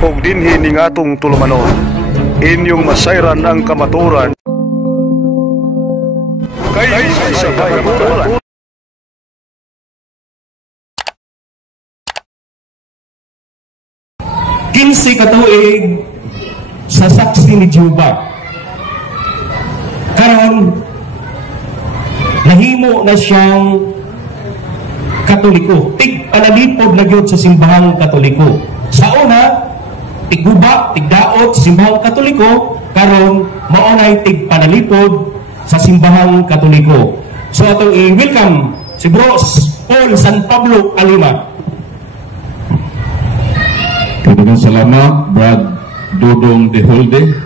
og dinhi ning atong tulumanon. Inyong masayran ang kamatuoran kay sa kamatuoran. Kinsi katuig sa saksi ni Jehova. Karon nahimo na siyang Katoliko. Tig-panalipod na gyud sa simbahang Katoliko. Sa una, tig-guba, tig-daot sa simbahang Katoliko, karon maunay tig-panalipod sa simbahang Katoliko. So atong i-welcome si Bros Paul San Pablo Alima. Daghang salamat Brad Dudong Deholde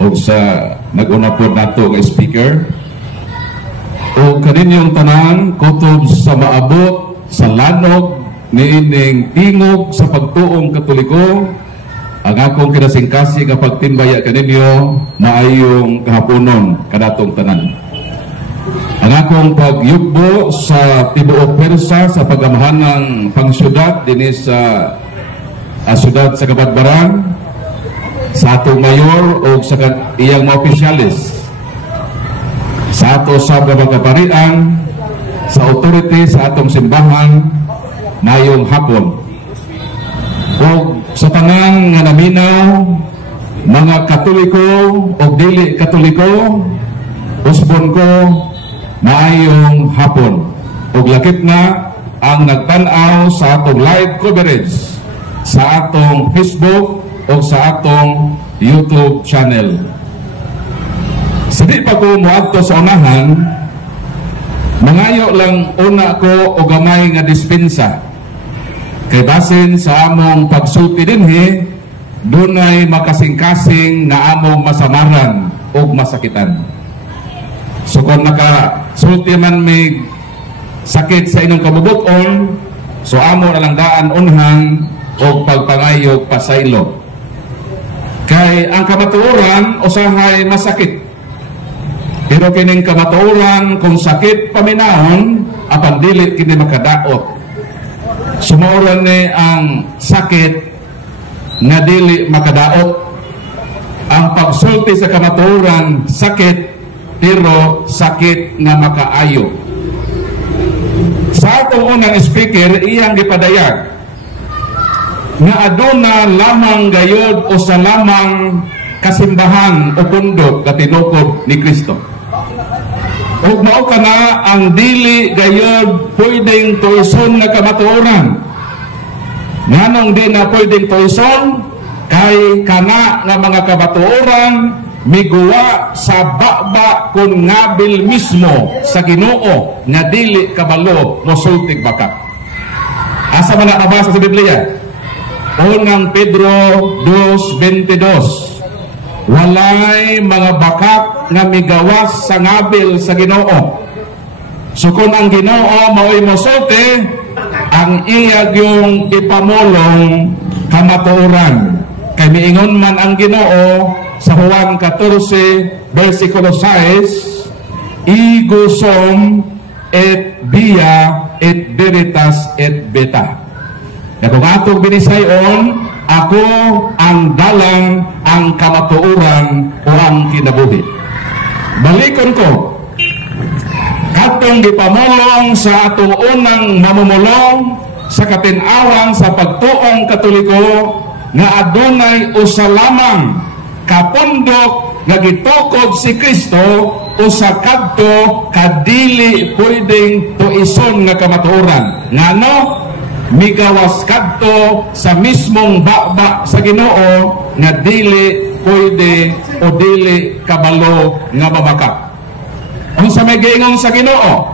o sa nag-una po nato nga speaker o kaninyong tanan kutob sa maabot sa lanog niining tingog sa pagtuong Katoliko. Ang akong kinasingkasi nga pagtimbaya kaninyo maayong kahaponon kanatong tanan. Ang akong pagyugbo sa tibuok pwersa sa pagamahanang pangsyudad dinhi sa syudad sa Kabadbaran, sa atong mayor o sa iyang mga opisyalis, sa ato sa mga kaparian, sa authority sa atong simbahan mayong hapon, o sa tanang nga naminaw mga Katoliko o dili Katoliko, usbon ko maayong hapon. O lakit na ang nagtanaw sa atong live coverage sa atong Facebook o sa atong YouTube channel. Sidi pa ko muadto sa unahan, mangayo lang una ko o gamay nga dispensa. Kay basin sa among pagsulti dinhi, dunay makasing-kasing na among masamaran o masakitan. So kung nakasulti man may sakit sa inyong kabubuton, so amo na lang daan unhang o pagpangayog pasaylo. Kay ang kamatuoran usahay masakit. Pero kining kamatuoran kung sakit paminahon apan dili kini makadaot. Sumuoran ni ang sakit nga dili makadaot. Ang pagsulti sa kamatuoran sakit pero sakit nga makaayo. Sa atong unang speaker iyang gipadayag nga aduna lamang gayod o sa lamang kasimbahan o pundok katinukod ni Kristo. Ug mao kana ang dili gayod pwedeng tuison nga kamatuoran. Nganong di na pwedeng tuison kay kana nga mga kamatuoran miguwa sa baba kun ngabil mismo sa Ginoo nga dili kabalo mosultig bakat. Asa man nabasa sa Biblia? Unang Pedro 2:22, walay mga bakat nga migawas sa ngabil sa Ginoo. So kung ang Ginoo mao'y mosulti, ang iyag yung ipamulong kamatuoran. Kay miingon man ang Ginoo sa Juan 14 versikulo 6, igusum et via et veritas et beta. Kung atong binisayon, ako ang dalang, ang kamatuoran o ang kinabuhi. Balikon ko, katong gipamulong sa atong unang mamumulong sa katin-awang sa pagtuong Katoliko nga adunay usa lamang kapundok nga gitukod si Kristo usa kadto kadili pwedeng tuison nga kamatuoran. Ngano? Migawas kadto sa mismong baba sa Ginoo nga dili pwede o dili kabalo nga mabakat. Unsa may giingon sa Ginoo?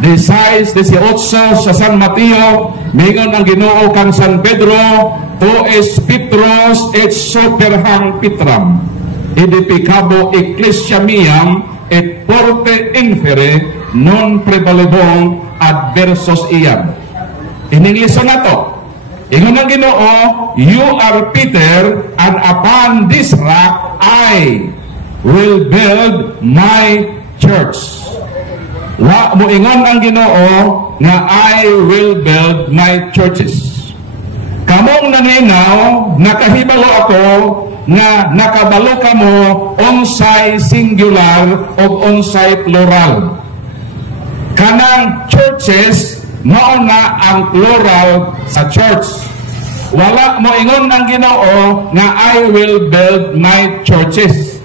16:18 sa San Mateo, mingon ang Ginoo kang San Pedro, to es Petros et soperhang Petram, edificabo ecclesia miam et porte infere non prevalebong adversos iam. In English na to, ingon ang Ginoo, you are Peter, and upon this rock I will build my church. Wa mo ingon ang Ginoo nga I will build my churches. Kamong naninaw, nakahibalo ako nga nakabalo kamo unsay singular o unsay plural. Kanang churches mao na ang plural sa church. Wala mo ingon ang Ginoo nga I will build my churches.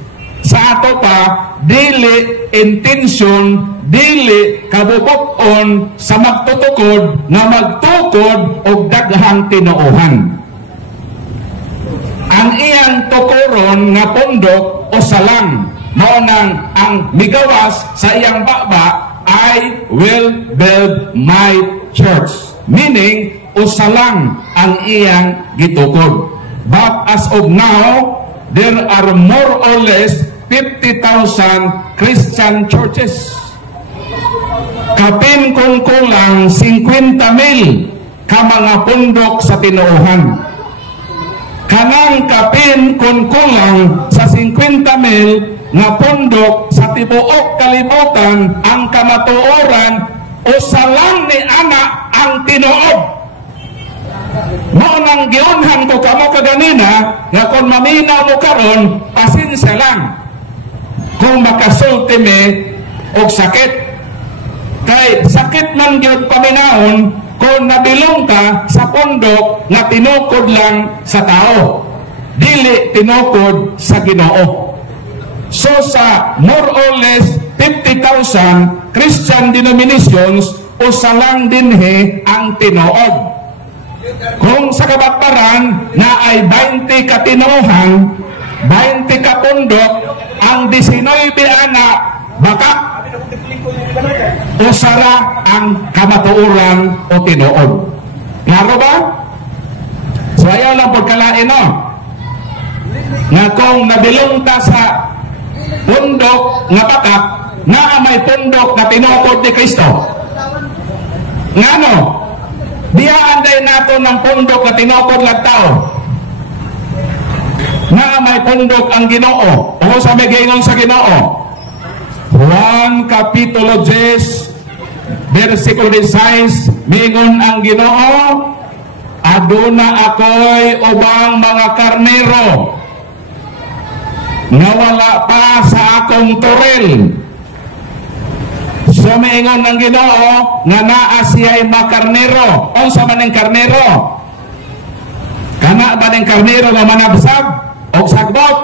Sa ato pa, dili intention, dili kabubukon sa magtutukod nga magtukod og daghang tinuohan. Ang iyang tukuron nga pundok o salang mao nang ang migawas sa iyang baba, I will build my church. Meaning, usalang ang iyang gitukod. But as of now, there are more or less 50,000 Christian churches. Kapin kung kulang 50,000 ka mga pundok sa tinuohan. Kanang kapin kung kulang sa 50,000 nga pundok sa tibuok kalibutan ang kamatuoran o salang ni ana ang tinuod. Mao nang giunhan ko kamo kaganina nga kung maminaw mo karon, pasensya lang kung makasulti me og sakit. Kay sakit man gyud paminahon kung nabilong ka sa pundok nga tinukod lang sa tao, dili tinukod sa Ginoo. So sa more or less 50,000 Christian denominations, usa lang dinhi ang tinuod. Kung sa kabatbaran na ay 20 ka tinuohan, 20 ka pundok, ang 19 anak baka usara ang kamatuoran o tinuod. Klaro ba? So ayaw lang pagkalain, no? Nga kung nabilong ta sa pundok nga bakak, na may pundok na tinukod ni Kristo. Ngano? Biyaan day nato ng pundok na tinukod lang tao. Na may pundok ang Ginoo. O sa may gingon sa Ginoo. Juan Kapitulo 10, versikulo 16, mingon ang Ginoo, aduna ako'y ubang mga karnero nga wala pa sa akong turil. So maingon ng Ginoo nga naa siya'y makarnero. Unsa man ang karnero? Kana ba ng karnero nga manabsab o sagbot?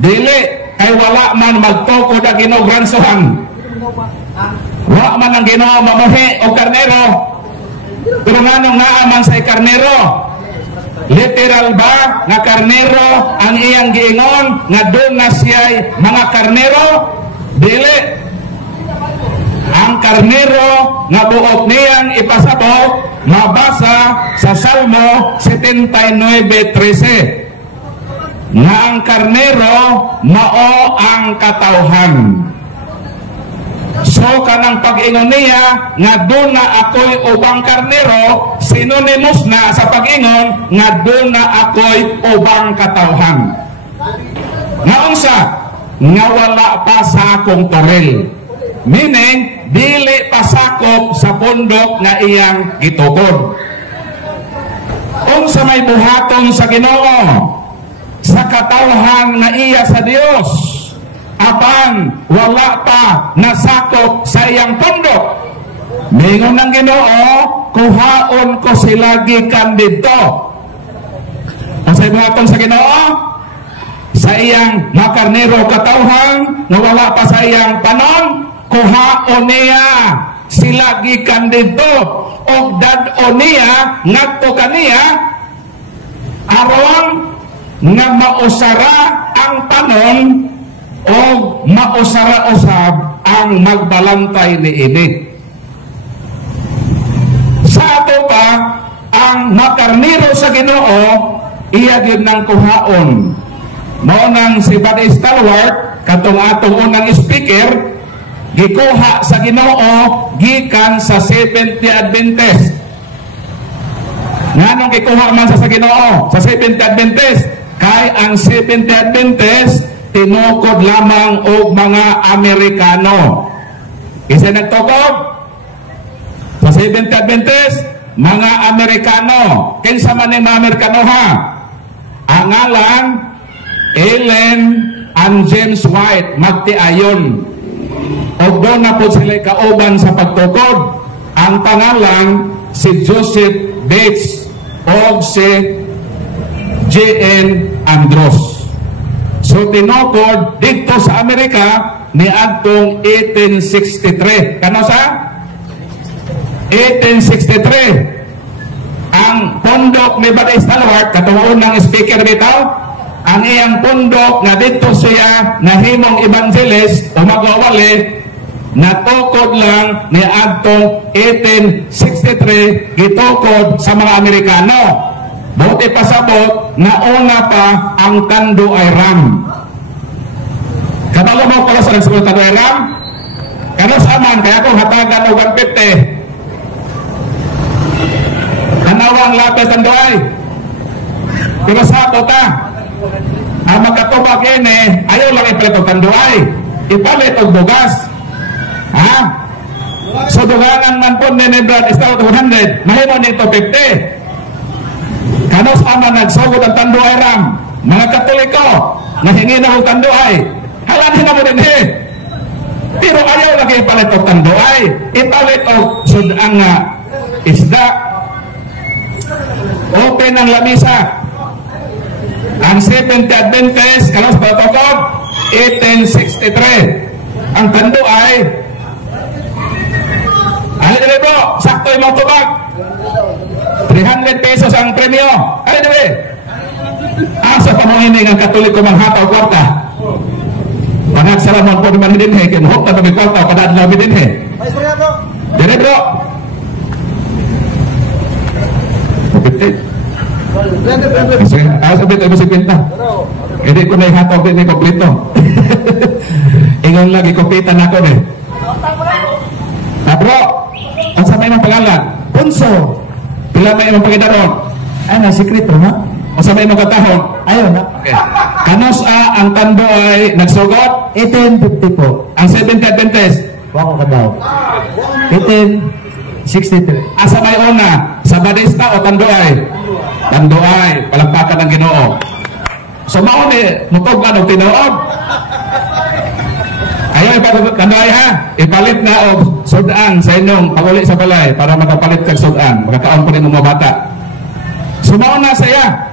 Dili, kay wala man magtukod ang Ginoo gransuhan. Wala man ang Ginoo mamuhi o karnero. Pero nga nung naa man sa karnero, literal ba nga karnero ang iyang giingon nga doon na siya'y mga karnero? Dili. Ang karnero nga buot niyang ipasabot mabasa sa Salmo 79:13 nga ang karnero mao ang katawhan. So kanang pag-ingon niya nga doon na ako'y ubang karnero, synonymous na sa pag-ingon nga doon na ako'y ubang katawhan. Nga unsa? Nga wala pa sa akong turil. Meaning, dili pasakop sa pundok nga iyang gitukod. Unsa may buhaton sa Ginoo sa katawhan nga iya sa Dios, apan wala pa nasakop sa iyang pundok. Mingon ng Ginoo, kuhaon ko sila gikan dito. Unsay buhaton sa Ginoo? Sa iyang makarnero katawhan nga wala pa sa iyang panon, kuhaon niya sila gikan dito og dad-on niya ngadto kaniya aron nga mausara ang panon o mausara usab ang magbalantay niini. Sa ato pa ang makarnero sa Ginoo iya gyud nang kuhaon. Mao nang si Buddy Stalwart katong atong unang speaker gikuha sa Ginoo gikan sa Seventh Adventist. Nganong gikuha man sa Ginoo sa Seventh Adventist? Kay ang Seventh Adventist tinukod lamang og mga Amerikano. Isa nagtukod sa Seventh Adventist mga Amerikano. Kinsa man yung mga Amerikano ha? Ang ngalan, Ellen and James White, magtiayon. O doon na po sila kauban sa pagtukod. Ang pangalan, si Joseph Bates o si J.N. Andros. So tinukod dito sa Amerika ni atong 1863. Kano sa? 1863. Ang pundok ni Brad Stalwart, katuon ng speaker bitaw, ang iyang pundok nga dito siya nahimong evangelist o magwawali, natukod lang ni atong 1863 gitukod sa mga Amerikano. Buti pasabot na una pa ang Tanduay Ram. Kabalo mo pala sa nagsulat Tanduay Ram? Kano sa man, kaya kung hatagan o 150 kanawang lapis Tanduay. Pero sa ta ang makatubag yun ayaw lang ipalit og Tanduay, ipalit og bugas. Ha? So dugangan man po ni Brad Stalwart 100, mahimo nito 50. Kanos ama nagsugod ang Tanduay Ram, mga Katoliko, nahingi na ang Tanduay, halanin na mo din pero ayaw lagi ipalit og Tanduay, ipalit og sudang isda. Open ang lamisa. Ang 70 Adventist, kanos protocol 1863. Ang Tanduay, ano din bro, sakto yung mga tubag, 300 pesos ang premyo. Ano din asa pamuhining ang Katoliko manghataw kwarta. Panagsalamon po naman din kinuhok na may kwarta kadaan labi din dire bro 50. Sabi tayo sa kwenta. Hindi ko na ihatog din ni kompleto. Ingon lagi kompitan ako eh. Bro, ang sabay mong pangalan? Punso. Pila may mong pagkitaron? Ay, nasikreto ha? O sabay mong katahon? Ayaw na. Okay. Kanos ang Tanduay nagsugod? 1850 po. Ang 70 Adventist? Wako ka daw. 1863. Asa may una? Sa Badista o Tanduay? Tanduay, palagpakan ng Ginoo. So mauni, mutog man og tinuod. Ayaw ipalit Tanduay ha. Ipalit na og sudan sa inyong paguli sa balay para makapalit kag sudan. Magkakaon po rin mga bata. So mauna saya.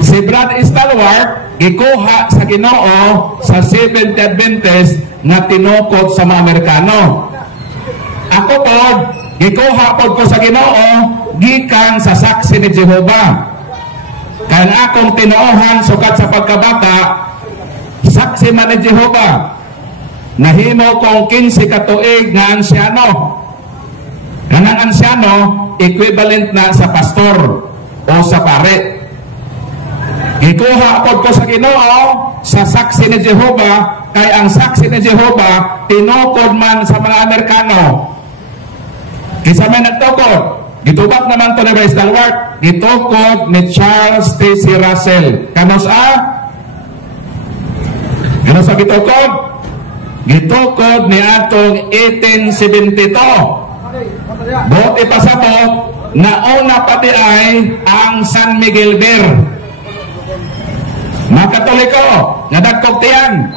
Si Brad Stalwart gikuha sa Ginoo sa 70 Adventist na tinukod sa mga Amerikano. Ako po, gikuha po ko sa Ginoo gikan sa saksi ni Jehovah. Kaya akong tinuohan sukat sa pagkabata, saksi man ni Jehovah. Nahimo kong 15 katuig nga ansyano. Kanang ansyano, equivalent na sa pastor o sa pare. Gikuha po ko sa Ginoo sa saksi ni Jehovah, kaya ang saksi ni Jehovah tinukod man sa mga Amerikano. Kisa may nagtukod, gitubak naman to ni Brad Stalwart, gitukod ni Charles T.C. Russell. Kanos Kanos gitukod? Gitukod ni atong 1872. Buti pasabot na una pati ay ang San Miguel Bear. Mga Katoliko, nadagkog tiyan.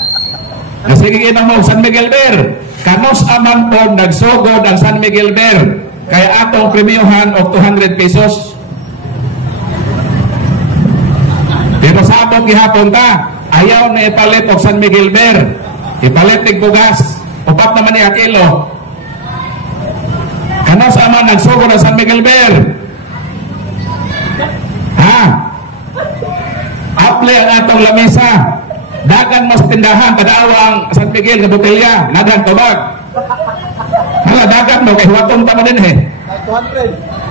Nasigigin mo San Miguel Bear. Kanos aman po nagsugod ang San Miguel Bear. Kaya atong premiuhan og 200 pesos. Pero sabog gihapon ta, ayaw na ipalit og San Miguel Bear. Ipalit tig bugas. Upat naman ni kilo. Kanos aman nagsugod ang San Miguel Bear. Ha? Aple ang atong lamesa. Dagan mas tindahan kadawang San Miguel nga botelya, nadang tubag. Hala dagan mo kay huwaton pa man din 200.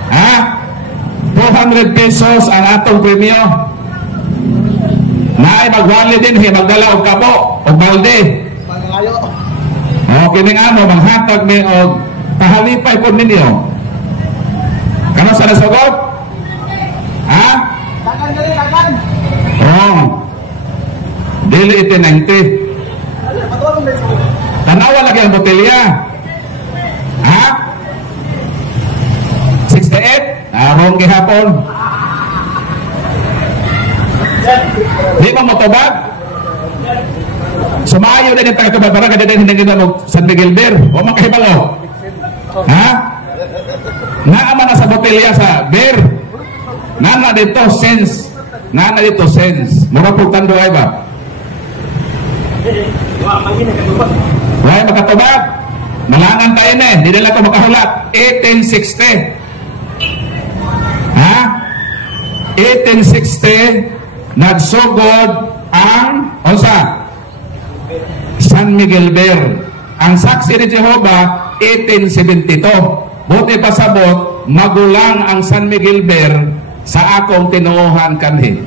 Ha? 200 pesos ang atong premyo. Naay magwali din magdala og kabo og balde. O kining ano manghatag ni og pahalipay pud ninyo. Kano sa nasugod? Ha? Dagan dili dagan. Dili iti 90. Tanawa lagi ang botelya. Ha? 28, aron gihapon. Di mo motobag? Sumayo din yung taga-tubag, parang kadadin hindi na mo San Miguel Beer. O makahibalo. Ha? Naaman na sa botelya sa beer. Nana dito sense. Nana dito sense. Mura po tando ay ba? Wala makatubag. Malangan tayo na eh. Hindi nila ito makahulat. 1860. Ha? 1860 nagsugod ang San Miguel Beer. Ang saksi ni Jehovah 1872. Buti pasabot magulang ang San Miguel Beer sa akong tinuuhan kanhi.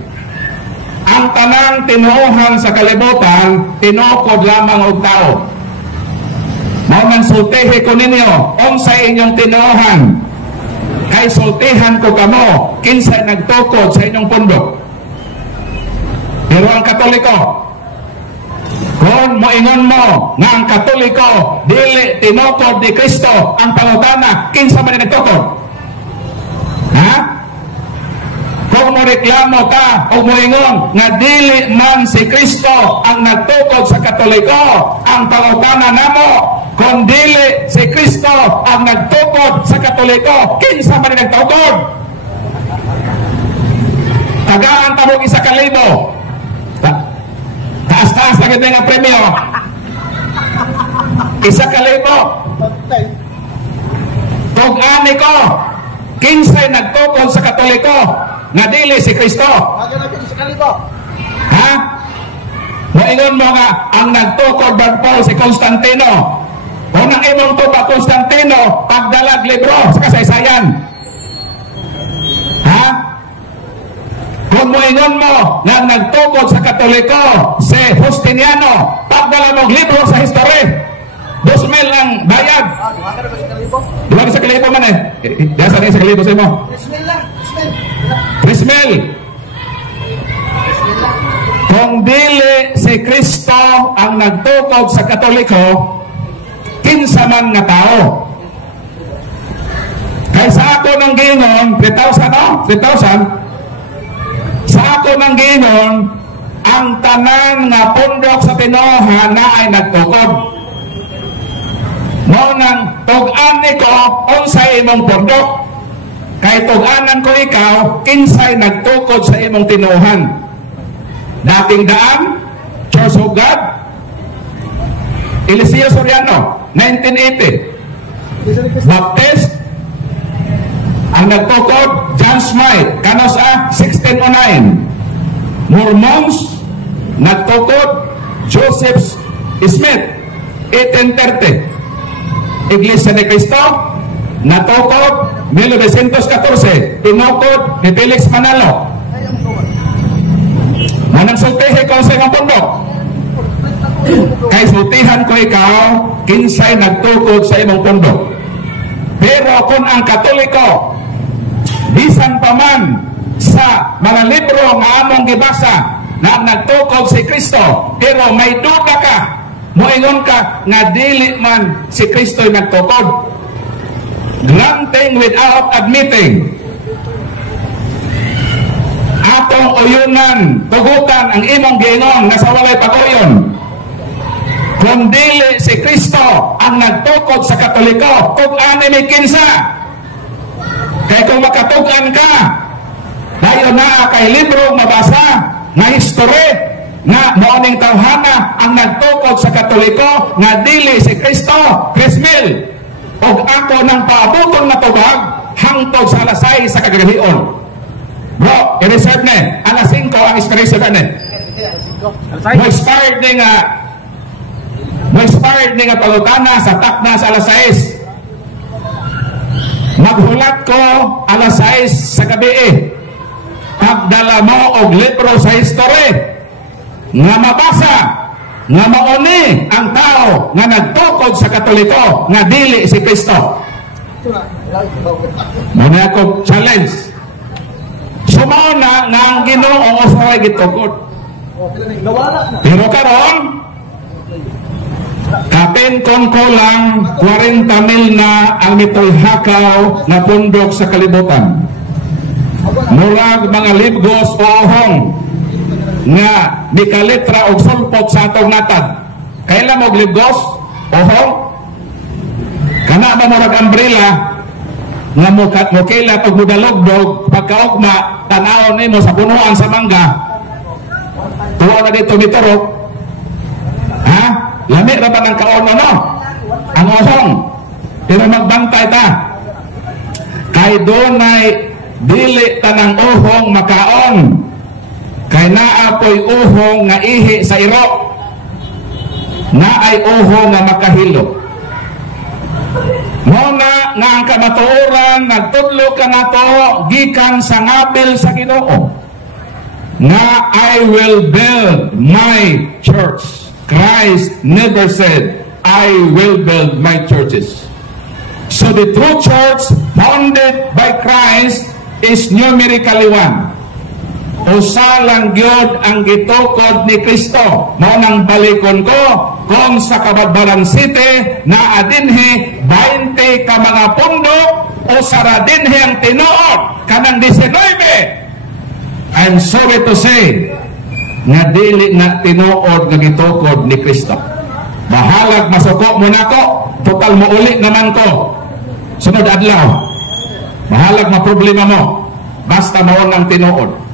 Ang tanang tinuuhan sa kalibutan tinukod lamang og tao. Mao man sultihi ko ninyo unsay inyong tinuuhan. Kay sultihan ko kamo kinsay nagtukod sa inyong pundok. Pero ang Katoliko, kung moingon mo nga ang Katoliko dili tinukod ni Kristo ang pangutana, kinsa man nagtukod? Ha? Kung mo reklamo ka o moingon nga dili man si Kristo ang nagtukod sa Katoliko, ang pangutana namo, kung dili si Kristo ang nagtukod sa Katoliko, kinsa man nagtukod? Tagaan tabog 1,000. Taas-taas lagi nga premyo. 1,000. Tug-ani ko, kinsay nagtukod sa Katoliko nga dili si Kristo. Ha? Moingon mo nga ang nagtukod Brad Paul si Constantino. Kung ang imong tuba Constantino pagdalag libro sa kasaysayan. Ha? Kung moingon mo nga nagtukod sa Katoliko si Justiniano, pagdala mong libro sa history, 2,000 ang bayad. Diba sa kalibo man eh? Diyan sa rin sa kalibo sa mo? 3,000 lang. 3,000. Kung dili si Kristo ang nagtukod sa Katoliko, kinsa man nga tao. Kaya sa ako ng ginon, 3,000 no? 3,000. Sa ako ng ginon, ang tanan nga pundok sa tinuuhan na ay nagtukod. Mo nang tug-ani ko unsay imong pundok. Kay tug-anan ko ikaw kinsay nagtukod sa imong tinuuhan. Dating Daan, Church of God, Eliseo Soriano, 1980. Baptist, ang nagtukod, John Smythe, Canosa, 1609. Mormons, nagtukod, Joseph Smith, 1830. Iglesia ni Cristo, natukod, 1914. Tinukod ni Felix Manalo. Manang sultihi ko sa imong pundok. Kay sultihan ko ikaw, kinsay nagtukod sa imong pundok. Pero kung ang Katoliko, bisan pa man sa mga libro nga among gibasa na nagtukod si Kristo, pero may duda ka, moingon ka nga dili man si Kristo nagtukod. Granting without admitting, atong uyunan, tugutan ang imong giingon nga sa walay pag-uyon. Kung dili si Kristo ang nagtukod sa Katoliko, tug-ani may kinsa. Kaya kung makatugan ka, dayon na kay libro mabasa na history na mooning tawhana ang nagtukod sa Katoliko nga dili si Kristo, 3,000. O ako ng paabutong na tubag hangtod sa alas 6 sa kagagahion. Bro, i-reserve na alas 5 ang inspiration na mo expired ni nga pagutana sa takna sa alas 6. Maghulat ko alas 6 sa gabi pagdala mo og libro sa history nga mabasa nga mauni ang tao nga nagtukod sa Katoliko nga dili si Kristo. Muna ako challenge. Sumaw na nga ang Ginoo usahay gitukod. Pero karon Kapin kon ko lang 40,000 na ang mitoy hakaw na pundok sa kalibutan. Murag mga libgos o ohong nga mikalitra og sulpot sa atong natad. Kailan mo libgos? Ohong? Kana ba murag umbrella nga mukilat og mudalogdog pagkaugma tanawon nimo sa punuan sa mangga. Tuwa na dito miturok. Ha? Lami ra ba ng kaon no? Ang ohong. Pero magbantay ta. Kay donay dili tanang uhong makaon. Kay naapoy uhong nga ihi sa iro. Naay uhong nga makahilo. Muna nga ang kamatuoran nagtudlo ka nato gikan sa ngapil sa Ginoo. Nga I will build my church. Christ never said, I will build my churches. So the true church founded by Christ is numerically one. Usa lang gyud ang gitukod ni Kristo. Mao nang balikon ko kung sa Kabadbaran City na adinhi 20 ka mga pundok o sara dinhi ang tinuod kanang 19. I'm sorry to say nga dili na tinuod nga gitukod ni Kristo. Bahalag masuko mo nako, total mo uli naman ko. Sunod adlaw. Bahalag maproblema mo. Basta mao nang tinuod.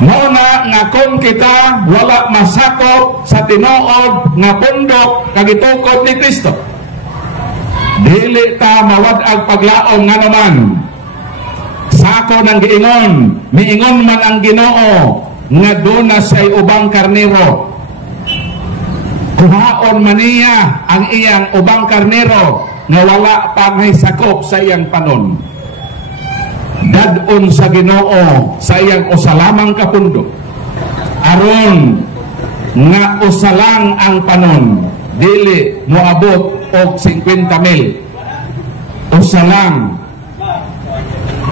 Muna nga kung kita wala masakop sa tinuod nga pundok kagitukod ni Kristo, dili ta mawad-ag paglaom nga naman. Sako ng giingon, miingon man ang Ginoo nga duna siya'y ubang karnero. Kuhaon man niya ang iyang ubang karnero nga wala pa may sakop sa iyang panon. Dadon sa Ginoo sa iyang usalamang kapundok. Aron nga usalang ang panon, dili moabot og 50,000. Usalang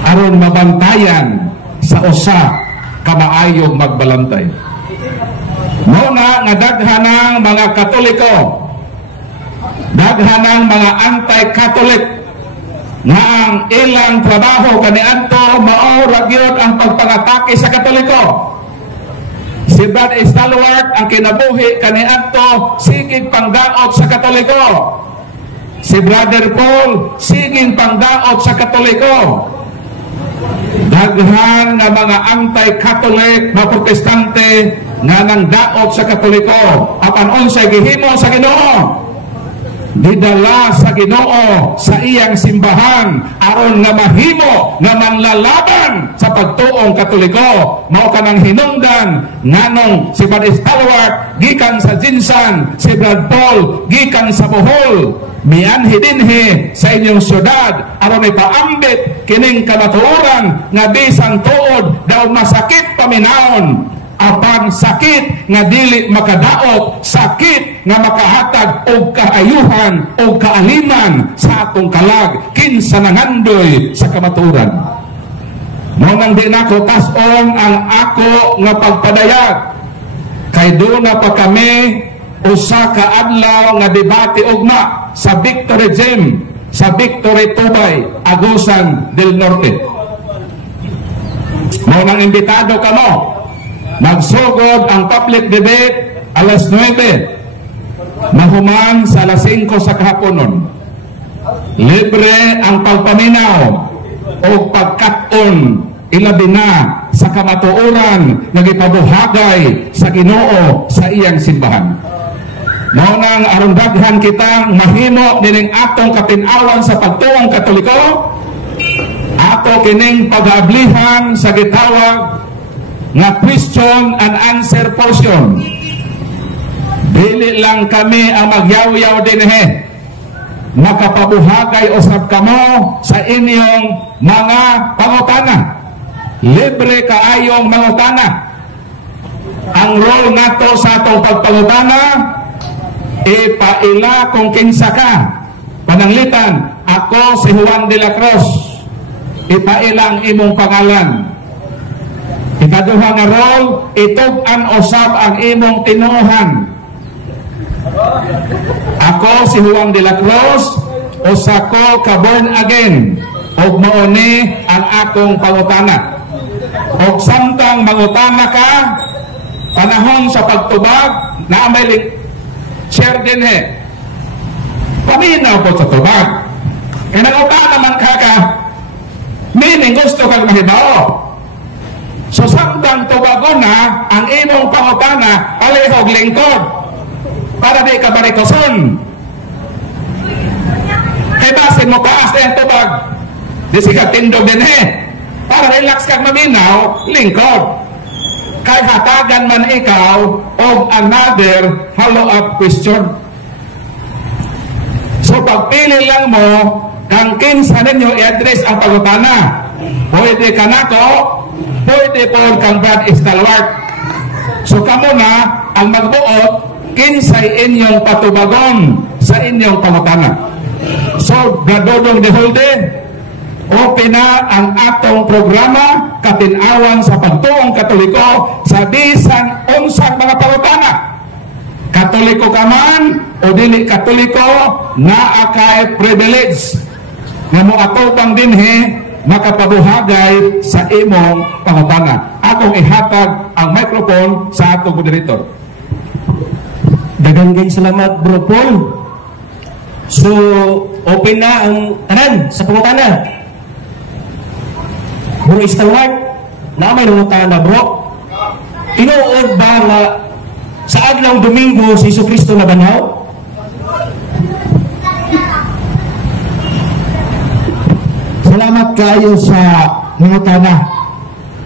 aron mabantayan sa usa ka maayong magbalantay. Muna nga daghanang mga Katoliko, daghanang mga anti-Catholic nga ang ilang trabaho kaniadto mao ra gyud ang pagpangatake sa Katoliko. Si Brad Stalwart ang kinabuhi kaniadto sigig pangdaot sa Katoliko. Si Brother Paul sigig pangdaot sa Katoliko. Daghan nga mga anti-Catholic na Protestante nga nang daot sa Katoliko apan unsay gihimo sa Ginoo, didala sa Ginoo sa iyang simbahan aron nga mahimo nga manlalaban sa pagtuong Katoliko. Mao kanang hinungdan nganong si Brad Stalwart gikan sa Jinsan, si Brad Paul gikan sa Bohol, mianhi dinhi sa inyong syudad aron ipaambit kining kamatuoran nga bisan tuod daw masakit paminaon, apan sakit nga dili makadaot, sakit nga makahatag og kaayuhan og kaaliman sa atong kalag kinsa nangandoy sa kamatuoran. Mao nang di nako tas-on ang ako nga pagpadayag kay duna pa kami usa ka adlaw nga debate ugma sa Victory Gym sa Victory Tubay, Agusan del Norte. Mao nang imbitado kamo. Magsugod ang public debate alas 9, mahuman sa alas 5 sa kahaponon. Libre ang pagpaminaw o pagkat-on ilabi na sa kamatuoran nga gipabuhagay sa Ginoo sa iyang simbahan. Mao nang aron daghan kitang mahimo dining atong katin-awan sa pagtuong Katoliko, ato kining pag-ablihan sa gitawag nga question and answer portion. Dili lang kami ang magyaw-yaw dinhi, makapabuhagay usab kamo sa inyong mga pangutana. Libre kaayong mangutana. Ang role nato sa atong pagpangutana, ipaila kung kinsa ka. Pananglitan, ako si Juan de la Cruz. Ipaila ang imong pangalan. Ikaduha nga role, itug-an usab ang imong tinuohan. Ako si Juan de la Cruz, usa ko ka born again, ug mao ni ang akong pangutana. Og samtang mangutana ka, panahon sa pagtubag, na may share din paminaw po sa tubag. E nangutana man ka, meaning gusto kang mahibaw. So samtang tubago na, ang imong pangutana, alihog lingkod, para di ka barikoson. Kay basin mo kaas na yung tubag, di siya tindog din para relax kang maminaw, lingkod. Kay hatagan man ikaw of another follow-up question. So pagpili lang mo kang kinsa ninyo i-address ang pangutana. Pwede ka nako, pwede po kang Brad Stalwart. So kamo na ang magbuot kinsay inyong patubagon sa inyong pangutana. So Brad Dodong Deholde, open na ang atong programa Katinawan sa Pagtuong Katoliko sa bisan unsang mga pangutana. Katoliko ka man o dili Katoliko, naa kay privilege nga mo atupang dinhi makapabuhagay sa imong pangutana. Akong ihatag ang microphone sa atong moderator. Daghang kay salamat, Bro Paul. So, open na ang tanan sa pangutana. Bro Stalwart, na may nangutana, bro. Tinuod ba nga sa adlaw Domingo si Jesucristo na banhaw? Salamat kayo sa nangutana.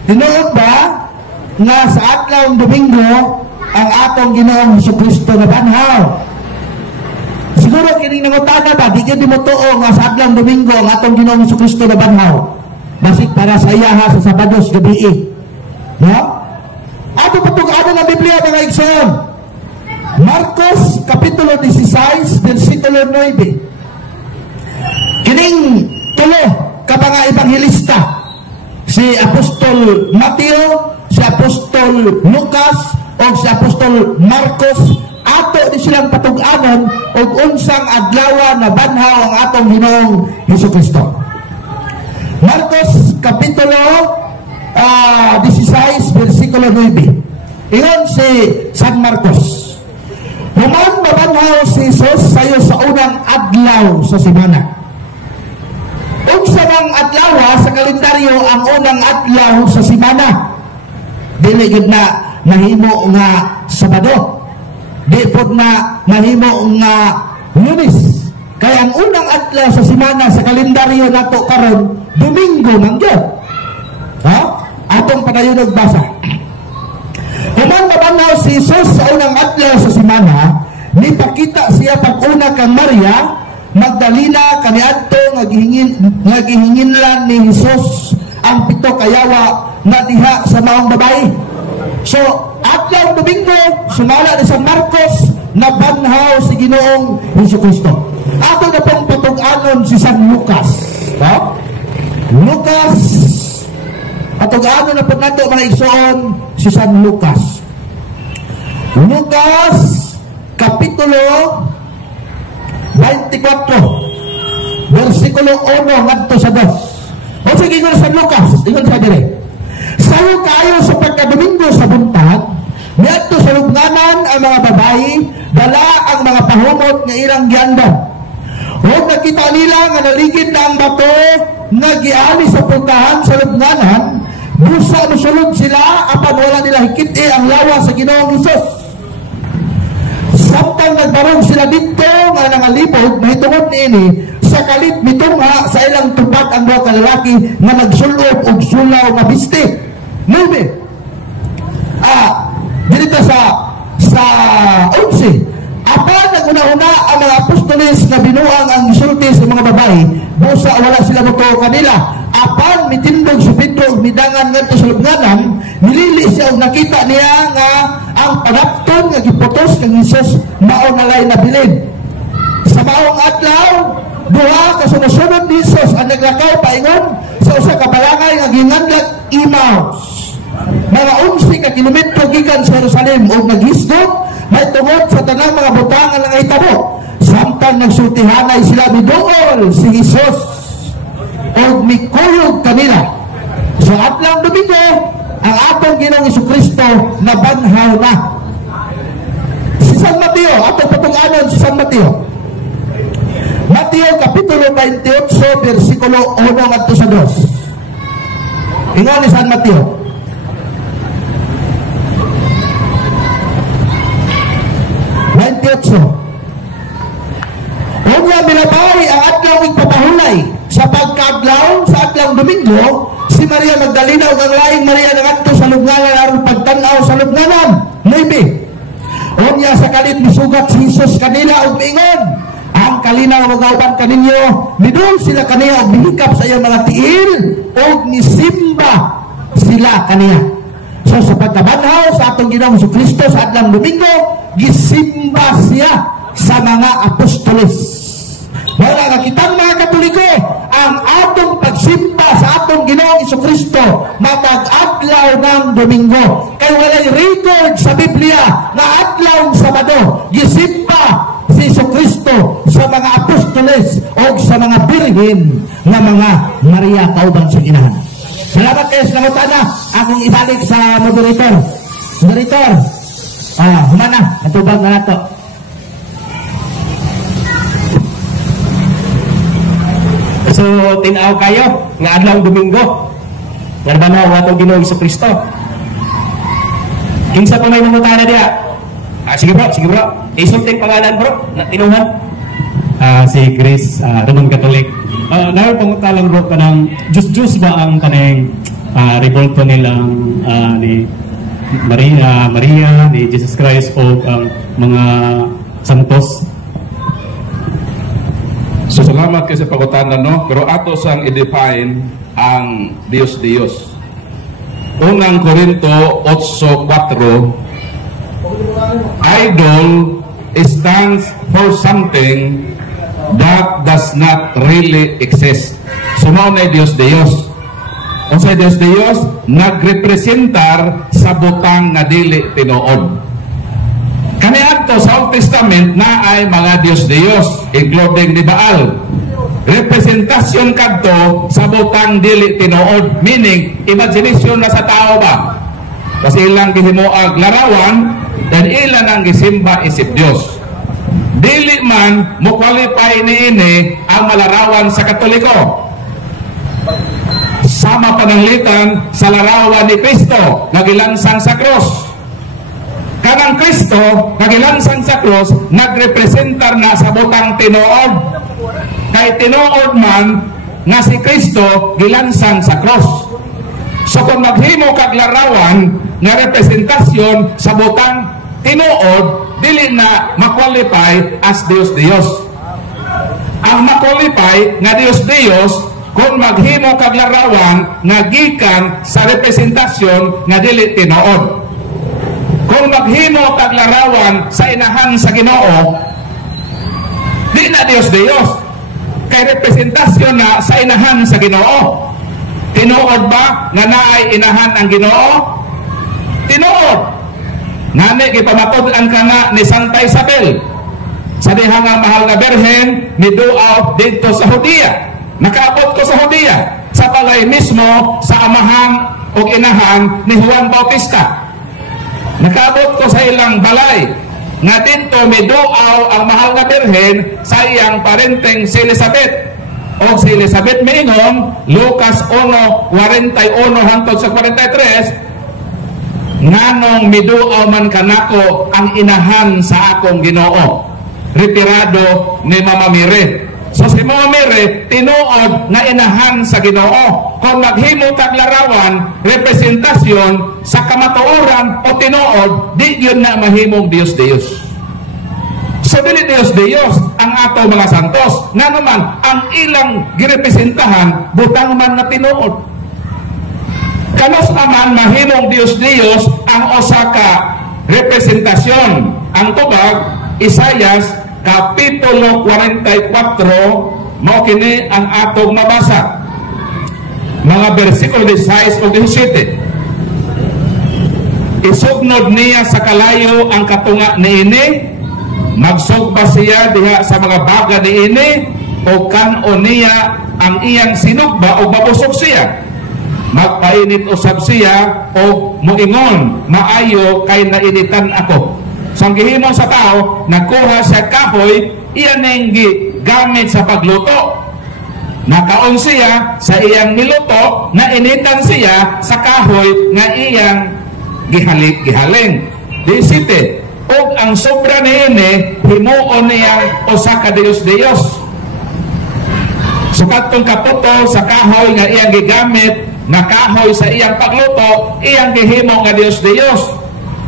Tinuod ba nga sa adlaw Domingo ang atong Ginoong Jesucristo na banhaw? Siguro kining nangutana ba, di mo tuo nga sa adlaw Domingo ang atong Ginoong Jesucristo na banhaw. Basig para sa iyaha sa Sabados gabi. No? Ato patug-ano ng Biblia mga igsoon. Marcos kapitulo 16 versikulo 9. Kining tulo ka mga ebanghelista, si Apostol Mateo, si Apostol Lucas o si Apostol Marcos, ato di silang patug-anon og unsang adlaw na banhaw ang atong Ginoong Hesukristo. Marcos kapitulo 16 versikulo 9. Iyon si San Marcos. Human mabanhaw si Jesus sayo sa unang adlaw sa semana. Unsa mang adlaw sa kalendaryo ang unang adlaw sa semana? Dili gid na mahimo nga Sabado. Di pod na mahimo nga Lunes. Kaya ang unang adlaw sa semana sa kalendaryo nato karon Domingo man gyud. Ha? Atong padayon basa. Human mabanhaw si Jesus sa unang adlaw sa semana, nipakita siya pag-una kang Maria Magdalena kaniadto nga gihinginlan ni Jesus ang pito kayawa na diha sa maong babae. So, adlaw Domingo, sumala ni San Marcos na banhaw si Ginoong Hesukristo. Ato na pong patug-anon si San Lucas. Ha? Lucas, patug-anon na po nato mga igsoon si San Lucas. Lucas kapitulo 24 versikulo 1 ngadto sa 2. O sige ko San Lucas, ingon sa dire. Sayo kayo sa pagkadomingo sa buntag, niadto sa lubnganan ang mga babayi, dala ang mga pahumot nga ilang giandam. Huwag nakita nila nga naligid na ang bato nga giani sa puntahan sa lubnganan, busa musulod sila apan wala nila hikiti ang lawa sa Ginoong Hesus. Samtang nagbarog sila dito nga nangalipod, mahitungod niini sa kalit mitungha sa ilang tupat ang mga kalalaki na nagsulob og sulaw nga biste. Nube. Dito sa 11. Apan naguna-una ang mga apostoles na binuang ang isulti sa mga babae, busa wala sila moto kanila. Apan mitindog si Pedro midangan ngadto sa lubnganan, nilili siya og nakita niya nga ang panapton nga giputos kang Hesus mao nalay na bilin. Sa maong adlaw, duha ka sumusunod ni Hesus ang naglakaw paingon sa usa ka balangay nga ginganlat Emmaus. Mga 11 ka kilometro gikan sa Jerusalem ug naghisgot may tungod sa tanang mga butangan ng itabo. Samtang nagsultihanay sila miduol si Jesus o mikuyog kanila. So atlang Domingo, ang atong Ginoong Jesucristo nabanhaw na. Si San Mateo, atong patunganon si San Mateo. Mateo Kapitulo 28, versikulo 1 at 2. Ingon ni San Mateo. Unya binabay ang adlaw igpapahulay sa pagkaadlaw sa adlaw Domingo, si Maria Magdalena ug ang laing Maria nagadto sa lubnganan aron pagtan-aw sa lubnganan. 9. Unya sa kalit misugat si Jesus kanila ug miingon, ang kalinaw magauban kaninyo, midul sila kaniya ug mihikap sa iyang mga tiil ug nisimba sila kaniya. So sa pagkabanhaw sa atong Ginoong Jesucristo sa adlaw Domingo, gisimba siya sa mga apostoles. Wala nakitang mga Katoliko ang atong pagsimba sa atong Ginoong Jesucristo matag adlaw ng Domingo. Kaya walay record sa Biblia na adlaw Sabado gisimba si Jesucristo sa mga apostoles o sa mga birhen na mga Maria kauban sa Inahan. Salamat kayo sa nangutana. Akong ibalik sa moderator. Moderator, humana, natubag na nato. So, tinaw kayo nga adlaw Domingo. Nga banaw ang atong Ginoong Jesucristo. Kinsa pa may nangutana diha? Sige bro. Isulting pangalan bro, na tinuhan. Si Chris, Roman Catholic. Naroon pangutalang bro ka ng Diyos ba ang kaneng revolto nilang ni Maria, ni Jesus Christ o ang mga santos? So salamat kayo sa pagutanan, no? Pero ato sang i-define ang Diyos. Unang Korinto 8:4, idol stands for something that does not really exist. So mao na Diyos. Kung sa Diyos, nagrepresentar sa butang na dili tinuod. Kani adto sa Old Testament na ay mga Diyos, including ni Baal. Representasyon kadto sa butang dili tinuod, meaning imagination na sa tao ba? Kasi ilang gihimuag larawan, dan ilan ang gisimba isip Diyos. Dili man mo qualify niini ang malarawan sa Katoliko. Sama pananglitan sa larawan ni Kristo nagilansang sa cross. Kanang Kristo nagilansang sa cross nagrepresentar na sa butang tinuod. Kay tinuod man nga si Kristo gilansang sa cross. So kung maghimo kag larawan nga representasyon sa butang tinuod, dili na ma-qualify as Diyos. Ang ma-qualify nga Diyos kung maghimo kag larawan nga gikan sa representasyon nga dili tinuod. Kung maghimo kag larawan sa inahan sa Ginoo, di na Diyos. Kay representasyon na sa inahan sa Ginoo. Tinuod ba nga naay inahan ang Ginoo? Tinuod. Ngani gipamatod-an kana ni Santa Isabel sa diha nga mahal nga berhen miduaw didto sa Judea. Nakaabot ko sa Judea sa palay mismo sa amahan o inahan ni Juan Bautista. Nakaabot ko sa ilang balay nga dito miduaw ang mahal nga berhen sa iyang parenteng si Elizabeth. O si Elizabeth miingon Lucas 1:41 hangtod sa 43, nganong miduaw man kanako ang inahan sa akong Ginoo, retirado ni Mama Mary. So si Mama Mary tinuod na inahan sa Ginoo. Kung maghimo kag larawan representasyon sa kamatuoran o tinuod, di yun na mahimong Diyos. So dili Diyos ang ato mga santos. Nga naman ang ilang girepresentahan butang man na tinuod. Kanos naman mahimong Diyos ang usa ka representasyon. Ang tubag Isaias Kapitulo 44, mao kini ang atong mabasa. Mga bersikulo 16 o 17. Isugnod niya sa kalayo ang katunga niini, magsugba siya diha sa mga baga niini, o kanon niya ang iyang sinugba o mabusog siya. Magpainit usab siya o muingon, maayo kay nainitan ako. So ang gihimo sa tao, nakuha siya kahoy, iyan ang gamit sa pagluto. Nakaon siya sa iyang niluto, nainitan siya sa kahoy nga iyang gihaling. Disite, og ang sobra niini himuon niya usa ka Dios. So katong kaputo sa kahoy nga iyang gigamit na kahoy sa iyang pagluto, iyang gihimo nga Dios.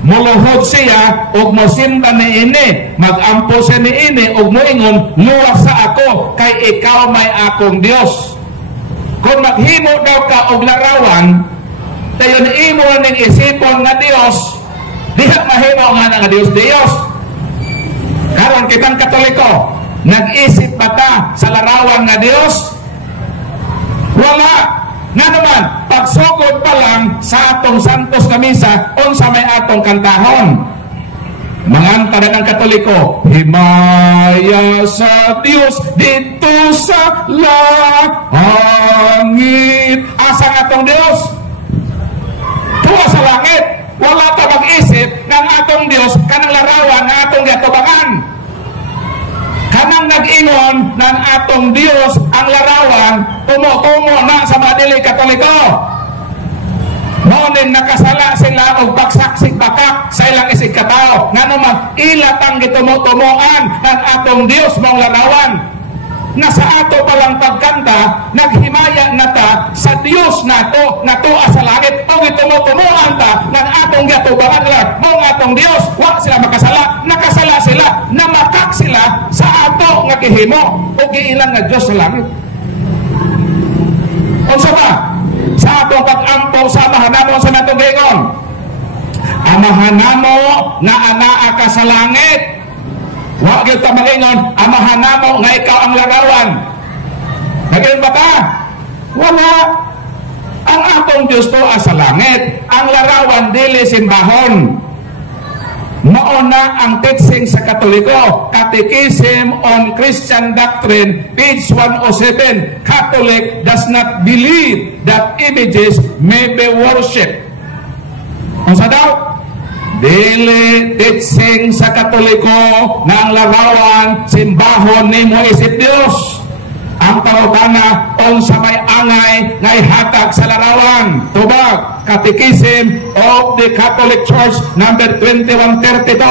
Muluhod siya og mosinta niini, magampo siya niini og moingon, luwas sa ako kay ikaw may akong Dios. Kung maghimo daw ka og larawan, dayon imo ning isipon nga Dios, diha mahimo nga nga Dios. Karon kitang Katoliko, nag-isip ba ta sa larawan nga Dios? Wala. Nga naman, pagsugod pa lang sa atong Santos na Misa, unsa may atong kantahon. Manganta na ng Katoliko, himaya sa Dios dito sa langit. Asa nga atong Dios? Tuwa sa langit. Wala ta mag-isip ng atong Dios kanang larawan na atong gatubangan. Kanang nag-ingon ng atong Dios ang larawan, tumo-tumo na sa mga dili Katoliko. Noon nakasala sila og pagsaksik bakak sa ilang isig katao. Nga naman, ilatang gitumo-tumuan ng atong Dios mong larawan. Na sa ato palang pagkanta, naghimaya na ta sa Dios nato sa langit. O gitumo-tumuan ta ng atong gatubangan lang mong atong Dios. Wa sila makasala, nakasala sila, namakak sila sa ato nga gihimo o giilang nga Dios sa langit. Unsa ba? Sa atong pag-ampo sa amahanamo sa natong gingon, amahanamo na anaa ka sa langit. Wa gyud ta magingon, amahanamo nga ikaw ang larawan. Naging ba ta? Wala. Ang atong Dios to sa langit, ang larawan dili simbahon. Mauna ang teaching sa Katoliko, Catechism on Christian Doctrine, page 107. Catholic does not believe that images may be worshipped. Ang sa daw? Dili teaching sa Katoliko na ang larawan, simbahon nimo isip Dios. Ang pangutana unsa may angay nga ihatag sa larawan. Tubag, Catechism of the Catholic Church number 2132.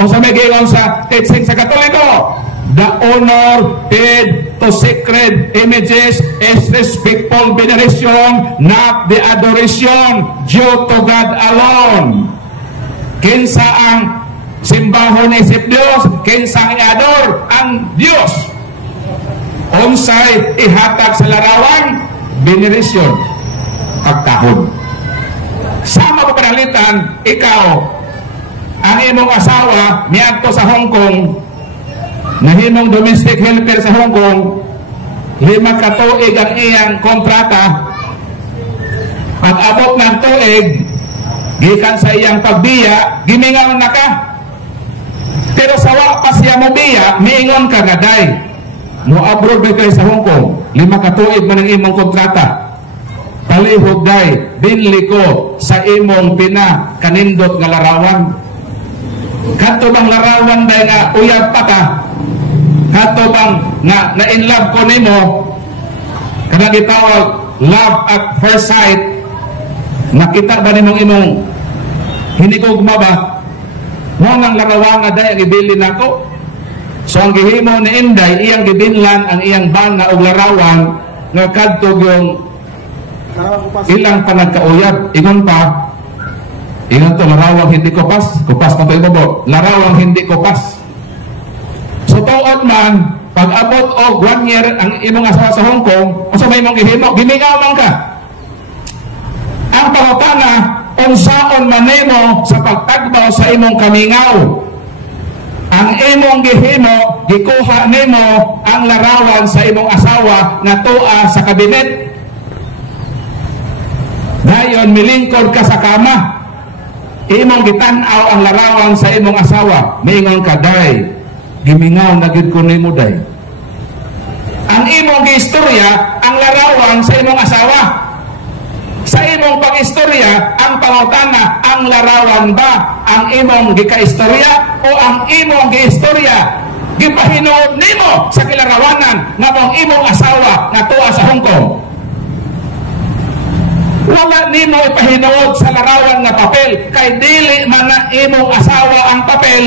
Unsa may giingon sa teaching sa Katoliko? The honor paid to sacred images is respectful veneration, not the adoration due to God alone. Kinsa ang simbahon ni isip Dios, kinsa ang iador ang Dios. Unsay ihatag sa larawan, veneration, pagkahon. Sama pa panalitan, ikaw, ang imong asawa, miadto sa Hong Kong, nahimong domestic helper sa Hong Kong, 5 ka tuig ang iyang kontrata. Pag-abot ng tuig, gikan sa iyang pagbiya, gimingaon na ka. Pero sa wa pa siya mo biya, miingon ka nga, day, mo abroad ba kayo sa Hong Kong, 5 ka tuig man ang imong kontrata. Palihog, day, binli ko sa imong kanindot nga larawan. Kato bang larawan, day, nga uyab pa ka? Kato bang na in love ko nimo, kana gitawag love at first sight? Nakita ba nimong imong hinigugma ba? Mo nang larawan nga day ang ibili nako. So ang gihimo ni Inday, iyang gibinlan ang iyang bana og larawan nga kadtog yung ilang panagkauyab. Ingon pa, ingon to, larawang hindi kupas na to ibobo, larawang hindi kupas. So tuod man, pag abot og 1 year ang imong asawa sa Hong Kong, o sa may mong gihimo, gimingaw man ka. Ang pangutana, unsaon man nimo sa pagtagbaw sa imong kamingaw. Ang imong gihimo, gikuha nimo ang larawan sa imong asawa na tua sa kabinet. Dayon milingkod ka sa kama. imong gitan-aw ang larawan sa imong asawa, miingon ka, day, gimingaw na gid ko nimo, day. Ang imong giistorya ang larawan sa imong asawa. Sa imong pag-istorya ang pangutana, ang larawan ba ang imong gikaistorya o ang imong giistorya gipahinood nimo sa kilarawanan nga mong imong asawa nga tuwa sa Hong Kong? Wala nimo ipahinood sa larawan nga papel kay dili man na imong asawa ang papel.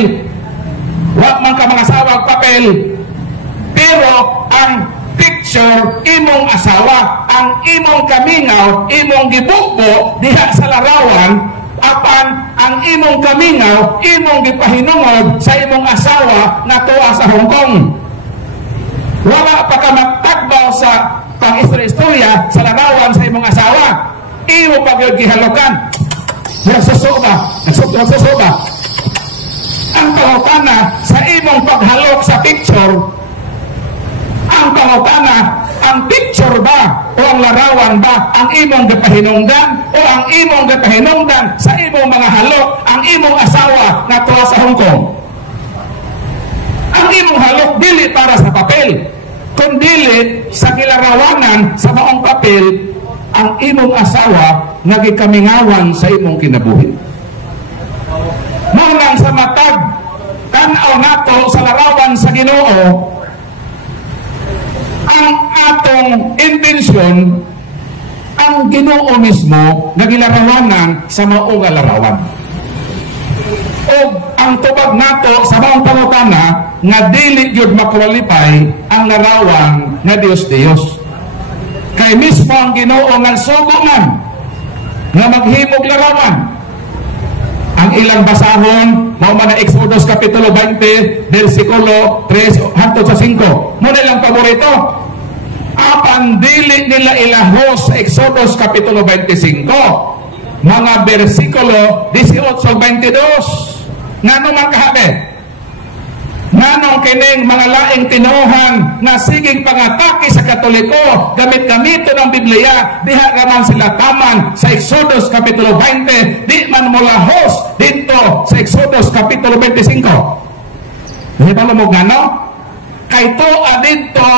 Wa man ka mga asawa ang papel, pero ang picture imong asawa, ang imong kamingaw, imong gibukbo diha sa larawan, apan ang imong kamingaw, imong gipahinungod sa imong asawa na tuwa sa Hong Kong. Wala pa ka magtagbaw sa pang-istorya sa larawan sa imong asawa. Imo pa gyud gihalukan. Nagsusuba. Ang pangutana sa imong paghalok sa picture, ang pangutana, ang picture ba o ang larawan ba ang imong gipahinungdan o ang imong gipahinungdan sa imong mga halok ang imong asawa na tuwa sa Hong Kong? Ang imong halok dili para sa papel, kundi sa kilarawanan sa maong papel ang imong asawa nga gikamingawan sa imong kinabuhi. Munang sa matag tan-aw nato sa larawan sa Ginoo, ang atong intensyon ang Ginoo mismo nga gilarawanan sa maong larawan. O ang tubag nato sa maong pangutana nga dili gyud makwalipay ang larawan nga Dios. Kay mismo ang Ginoo nga sugo man nga maghimog larawan. Ang ilang basahon mao man Exodus kapitulo 20 bersikulo 3 hangtod sa 5. Muna lang paborito. Apan dili nila ilahos sa Exodus kapitulo 25 mga bersikulo 18-22. Ngano man kahabe? Nganong kining mga laing tinuhan na siging pangatake sa Katoliko gamit-gamito ng Biblia, diha raman sila taman sa Exodus kapitulo 20, di man mulahos dito sa Exodus kapitulo 25. Hibalo mo ngano? Kay tuwa dito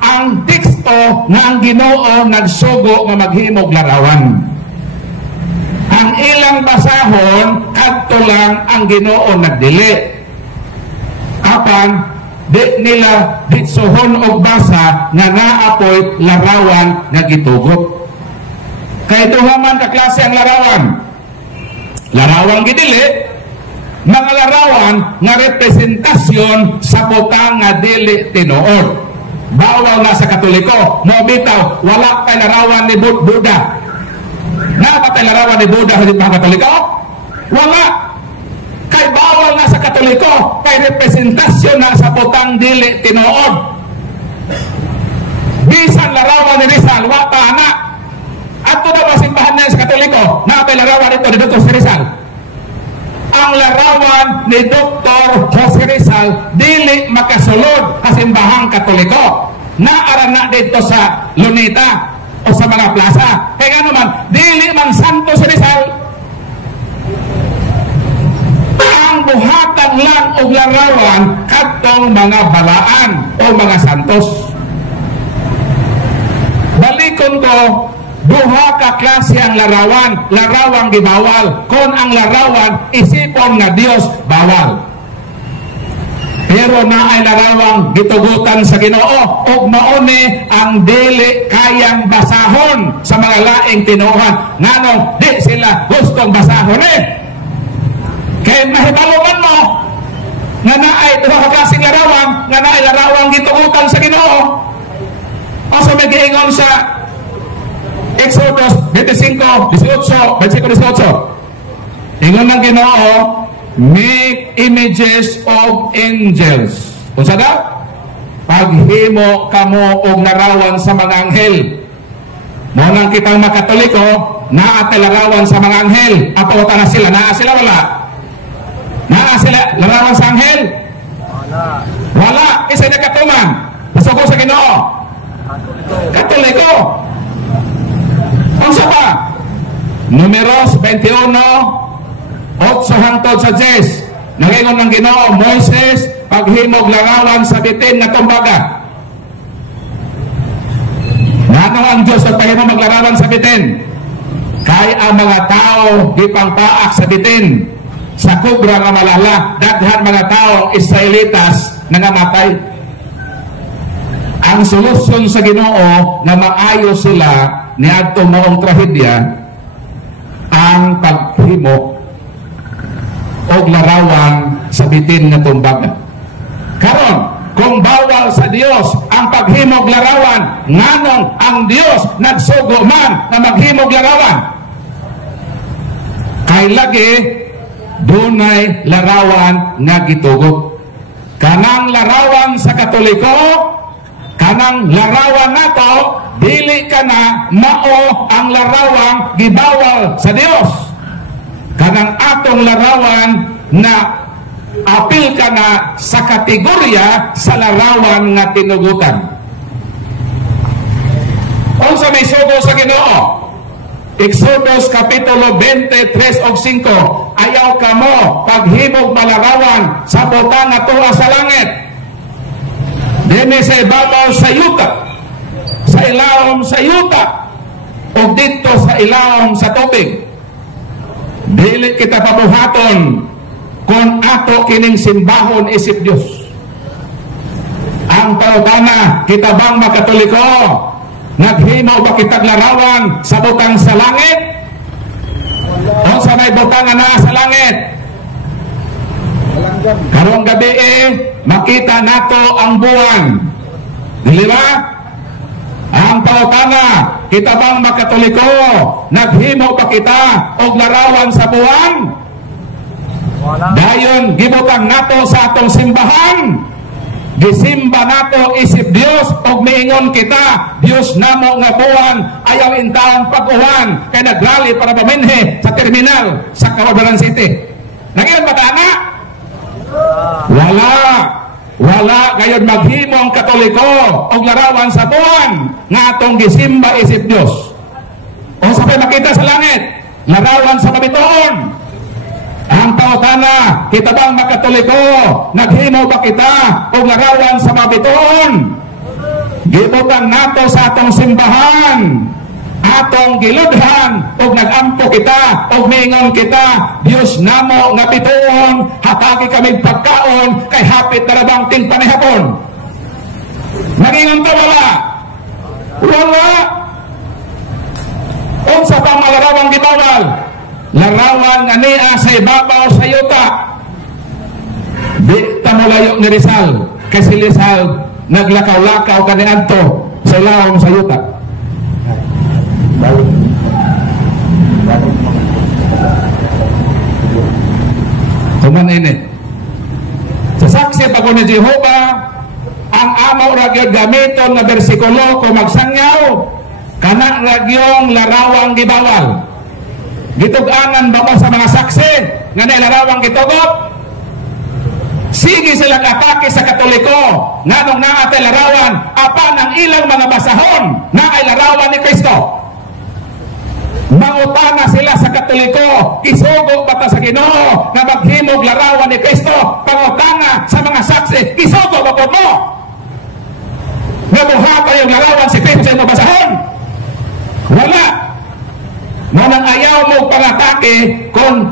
ang teksto nga ang Ginoo nagsugo nga maghimog larawan. Ang ilang basahon kadto lang ang Ginoo nagdili. Apan di nila ditsuhon og basa nga naapoy larawan nga gitugot. Kay duha man ka klase ang larawan. Larawan gidili, mga larawan nga representasyon sa butang nga dili tinuod. Bawal na sa Katoliko, mo bitaw wala kay larawan ni Buddha. Napatay larawan ni Buddha sa mga Katoliko? Wala. Kay bawal na sa Katoliko, kay representasyon na sa butang dili tinuod. Bisan larawan ni Rizal, wa pa anak. Ato na masimbahan na sa Katoliko, napay larawan ito ni Dr. Rizal. Ang larawan ni Dr. Jose Rizal dili makasulod sa simbahang Katoliko. Naara na dito sa Lunita o sa mga plaza. Kaya nga naman, dili man santo si Rizal. Ang buhatan lang o larawan katong mga balaan o mga santos. Balikon ko, duha ka klase ang larawan. Larawang gibawal. Kung ang larawan isipon nga Dios, bawal. Pero na ay larawang gitugutan sa Ginoo ug mauni ang dili kayang basahon sa mga laing tinuhan. Nganong di sila gustong basahon Kaya mahibaluman mo nga naay duha ka klaseng larawan, nga naay larawang gitugutan sa Ginoo. O sa magiingon sa Exodus 25:18, versikulo 18. Ingon ng Ginoo, make images of angels. Unsa daw? Paghimo kamo og larawan sa mga anghel. Mo nang kitang makatoliko, naa larawan sa mga anghel. Apo ta na sila, naa sila wala? Naa sila larawan sa anghel? Wala. Isa na katuman. Pasuko sa Ginoo. Katoliko. Unsa pa? Números 21 8 hangtod sa 10. Nangingon ng Ginoo, Moises, paghimog larawan sa bitin na tumbaga. Ngano ang Diyos at pahimog maglarawan sa bitin? Kay ang mga tao ipangpaak sa bitin sa kubra nga malala, daghan mga tao Israelitas nangamatay. Ang solusyon sa Ginoo na maayo sila niadto maong trahedya ang paghimo og larawan sa bitin nga tumbaga. Karon kung bawal sa Dios ang paghimog larawan, nganong ang Dios nagsugo man na maghimog larawan? Kay lagi dunay larawan nga gitugot. Kanang larawan sa Katoliko, kanang larawan nato, dili kana mao ang larawang gibawal sa Dios. Kanang atong larawan na apil ka na sa kategorya sa larawan nga tinugutan. Unsa may sugo sa Ginoo? Exodus Kapitulo 23 og 5, ayaw kamo paghimog malarawan sa butang nga tuwa sa langit. Dini sa ibabaw sa yuta, sa ilawom sa yuta, o dito sa ilawom sa tubig. Dili kita pabuhaton kung ato kining simbahon isip Dios. Ang pautana, kita bang makatoliko? Naghimaw ba kitag larawan sa butang sa langit? O sa may butang na sa langit? Karong gabi makita nato ang buwan. Dili ba? Ang pautana, kita bang makatoliko? Naghimaw ba kita og larawan sa buwan? Dayon gibutang nato sa atong simbahan, gisimba nato isip Dios og miingon kita, Dios namo nga buwan ayaw intawong pag-uwan kay nagrally para paminhe sa terminal sa Cababalan City. Nangiyon ba ana? Wala gayud maghimo ang Katoliko og larawan sa buwan nga atong gisimba isip Dios. O sabay makita sa langit, larawan sa kabituon. Ang pautana, kita bang makatoliko? Naghimo ba kita og larawan sa mabituon? Gibutang nato sa atong simbahan, atong giludhan, og nagampo kita, og mingon kita, Dios namo nga bituon, hatagi kami pagkaon, kay hapit tarabang ting panihapon. Nangingon ka wala? Wala. Unsa pa malarawang gibawal? Larawan nga niya sa ibabaw sa yuta. Di tamulayo ni Rizal. Kasi Rizal naglakaw-lakaw kaniadto sa ilawom sa yuta. Kuman ini. Sa saksi pa ko ni Jehovah, ang amo ragyod gamiton na bersikulo kung magsangyaw, kana ragyong larawang gibawal. Gituganan ba mo sa mga saksi nga nilarawang gitugot? Sige silang atake sa Katoliko nganong naatay larawan apan ang ilang mga basahon na ay larawan ni Kristo. Mangutana sila sa Katoliko, isugo ba ta sa Ginoo nga maghimog larawan ni Kristo? Pangutana sa mga saksi, isugo ba po mo nga buhata yung larawan si Kristo sa mga basahon? Wala. Manang ayaw mo pangatake kung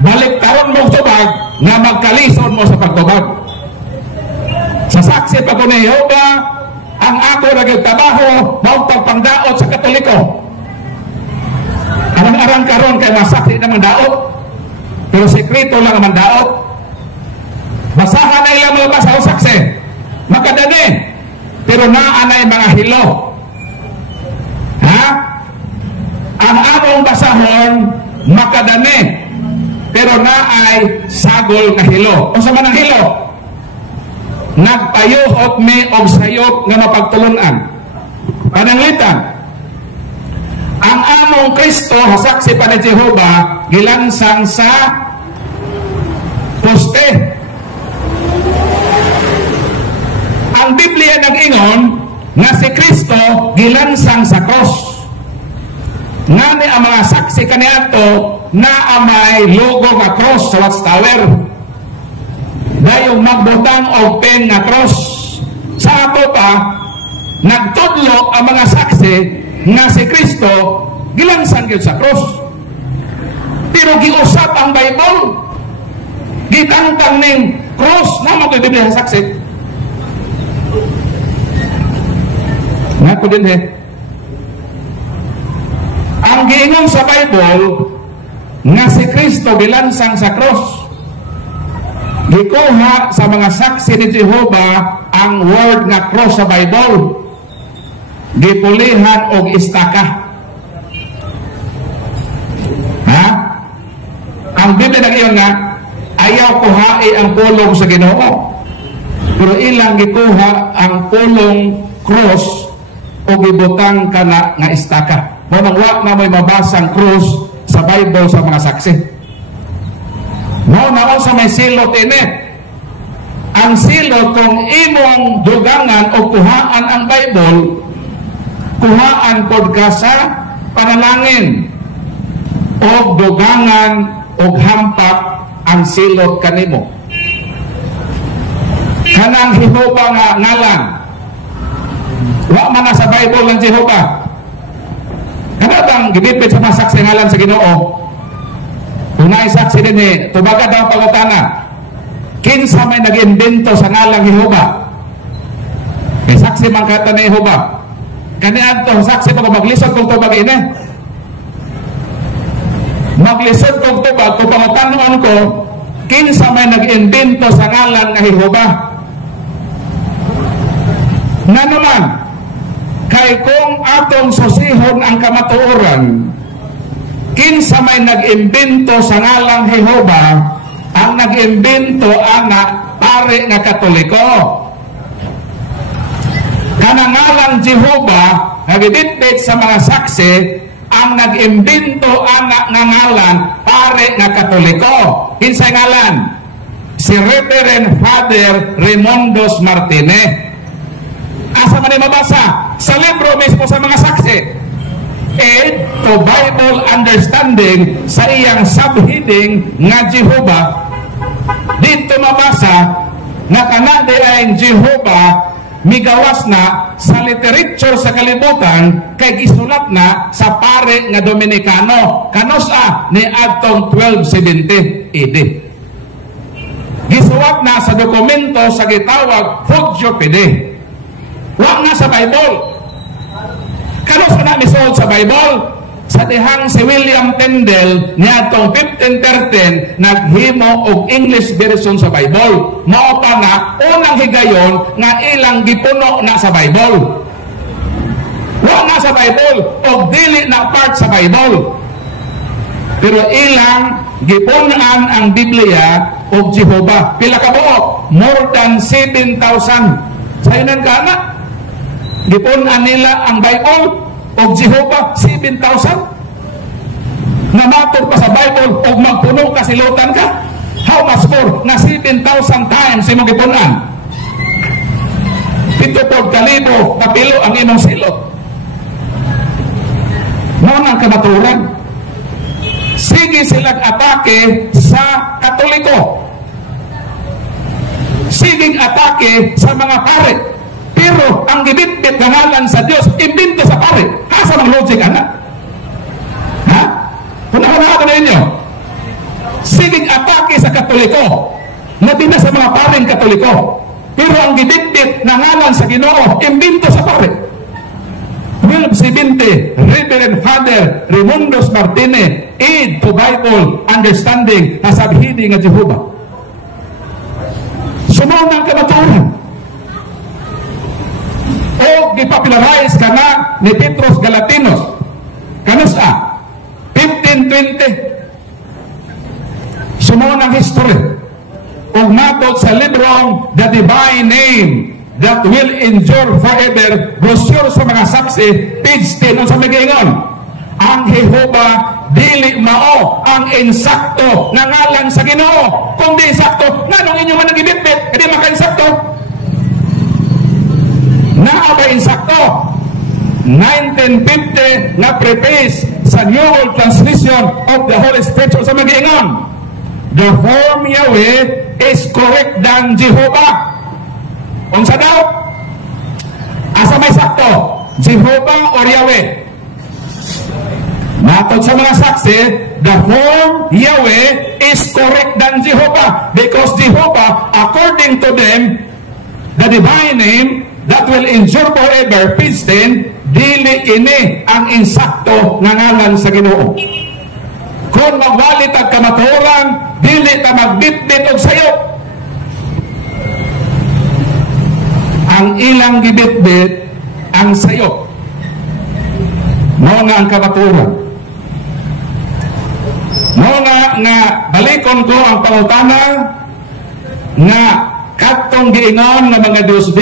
baliktaron mo subag na magkalison mo sa pagtubag. Sa saksi pa ko ni Jehovah, ang ako nagtrabaho maong pagpangdaot sa Katoliko. Arang-arang karon kay masaksi naman daot, pero sekreto lang naman daot. Basahan na ilang mga basa o saksi, makadani, pero naanay mga hilo. Ha? Ang among basahon makadani pero naay sagol nga hilo. O sa manang hilo, nagpayuhot mi og sayop nga mapagtulunan. Pananglitan, ang among Kristo saksi pa ni Jehovah gilansang sa poste. Ang Biblia nag-ingon nga si Kristo gilansang sa cross. Ngani ang mga saksi kaniadto na amay logo nga cross sa watchtower. Dayong magbutang og pen nga cross. Sa ato pa, nagtudlo ang mga saksi nga si Kristo gilansang gyud sa cross. Pero giusap ang Bible. Gitangtang ning cross na mo Biblia sa saksi. Nga ko din ang giingon sa Bible nga si Kristo gilansang sa cross. Gikuha sa mga saksi ni Jehovah ang word nga cross sa Bible. Gipulihan og istaka. Ha? Ang Biblia nag-iyon nga ayaw kuhai ang pulong sa Ginoo. Pero ilang gikuha ang pulong cross o gibutang kana nga istaka. Manang wa na may mabasang cross sa Bible sa mga saksi. Mao na sa may silot ini. Ang silot kung imong dugangan o kuhaan ang Bible, kuhaan pod ka sa panalangin o dugangan o hampak ang silot kanimo. Kanang Jehovah nga ngalan. Wa man na sa Bible ng Jehovah. Kanang gibipit sa mga saksi ngalan sa Ginoo. Unay saksi din tubaga daw pangutana. Kinsa may nag-imbento sa ngalang Jehovah? May saksi man kata ni Jehovah. Kaniadto saksi mo maglisod kung tubag ini. Maglisod kung tubag kung pangutanon ko kinsa may nag-imbento sa ngalan nga Jehovah. Na naman kay kung atong susihon ang kamatuoran, kinsa may nag-imbento sa ngalang Jehovah, ang nag-imbento ana pare nga Katoliko. Kanang ngalang Jehovah nagibitbit sa mga saksi, ang nag-imbento ana nga ngalan pare nga Katoliko. Kinsay ngalan? Si Reverend Father Raimundos Martinez. Asa man mabasa sa libro mismo sa mga saksi. Aid to Bible Understanding sa iyang subheading nga Jehovah, dito mabasa na kanade ay Jehovah migawas na sa literature sa kalibutan kay gisulat na sa pare nga Dominicano kanos ni adtong 1270 AD. Gisulat na sa dokumento sa gitawag Fogio Fide. Wa nga sa Bible. Kanos na misuod sa Bible? Sa dihang si William Tyndale niadtong 1513 naghimo og English version sa Bible. Mao pa na unang higayon nga ilang gipuno na sa Bible. Wa nga sa Bible og dili na part sa Bible. Pero ilang gipunan ang Biblia og Jehovah. Pila ka buok? More than 7,000. Sayunan ka na? Gipunan nila ang Bible og Jehovah 7,000. Namator pa sa Bible og magpuno ka silutan ka. How much more? Na 7,000 times imong gipunan. 7,000 kapilo ang imong silot. Mao nang kamaturan. Sige silang atake sa Katoliko. Sige atake sa mga pare. Pero ang gibitbit ng ngalan sa Diyos, imbento sa pare. Asa ng logic, anak? Ha? Punahan na ninyo. Siging atake sa Katoliko. Labi na sa mga pareng Katoliko. Pero ang gibitbit ng ngalan sa Ginoo, imbento sa pare. 1270, Reverend Father Raimundos Martinez, Aid to Bible Understanding, nasabhidi nga Jehovah. Sumunang kamaturan. O gipapilarize ka na ni Petros Galatinos. Kanos 1520. Sumunang history. O matod sa librong The Divine Name That Will Endure Forever, brochure sa mga saksi, page 10, ang sa magiingon, ang Jehovah dili mao ang insakto na ngalan sa Ginoo. Kung di insakto, nanong inyo man nagibitbit, hindi maka-insakto. Naa ba insakto? 1950 na preface sa New World Translation of the Holy Scripture sa mag-iingon, the form Yahweh is correct than Jehovah. Unsa daw? Asa may sakto? Jehovah or Yahweh? Matod sa mga saksi, the form Yahweh is correct than Jehovah, because Jehovah, according to them, the divine name that will endure forever, page 10, dili kini ang insakto nga ngalan sa Ginoo. Kung magwalit ang kamatuoran, dili ta magbitbit og sayo. Ang ilang gibitbit ang sayo. Mao nga ang kamatuoran. Mao nga balikon ko ang pangutana nga kadtong giingon nga mga Diyos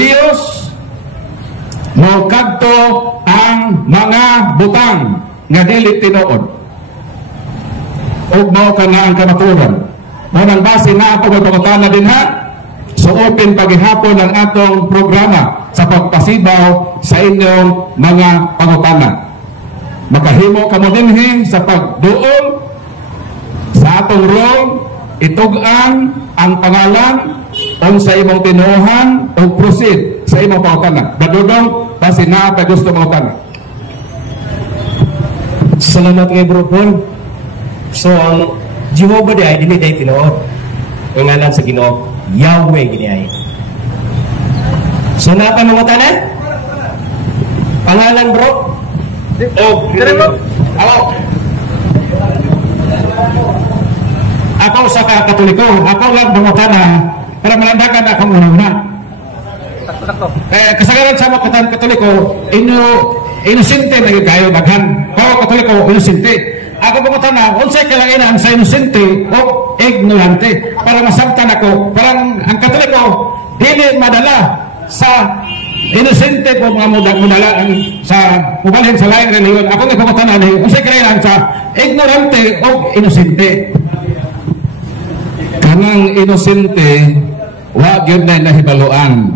mo kadto ang mga butang nga dili tinuod. Ug mao kana ang kamatuoran. Mao nang base na ako pagpangutana din ha. So open paghihapon ang atong programa sa pagpasibaw sa inyong mga pangutana. Makahimo kamo dinhi sa pagduol sa atong role, itugan ang pangalan unsa imong tinuohan o proceed sa imong pangutana. Badudong base na pa gusto mangutana. Salamat kay Bro Paul. So ang Jehovah di ay dili day tinuod. Ang ngalan sa Ginoo, Yahweh gini ay. So napa mangutana? Pangalan bro? Ako sa Katoliko, ako lang mangutana para malandagan akong una. Kaya kasagaran sa mga Katoliko, inosente na kayo daghan. Kaya Katoliko, inosente. Ako mangutana, unsay kalainan sa inosente o ignorante. Para masabtan ako, parang ang Katoliko, dili madala sa inosente po mga mudala sa mubalhin sa laing reliyon. Ako nga mangutana, unsay kalainan sa ignorante o inosente. Kanang inosente, wag yun na nahibaluan.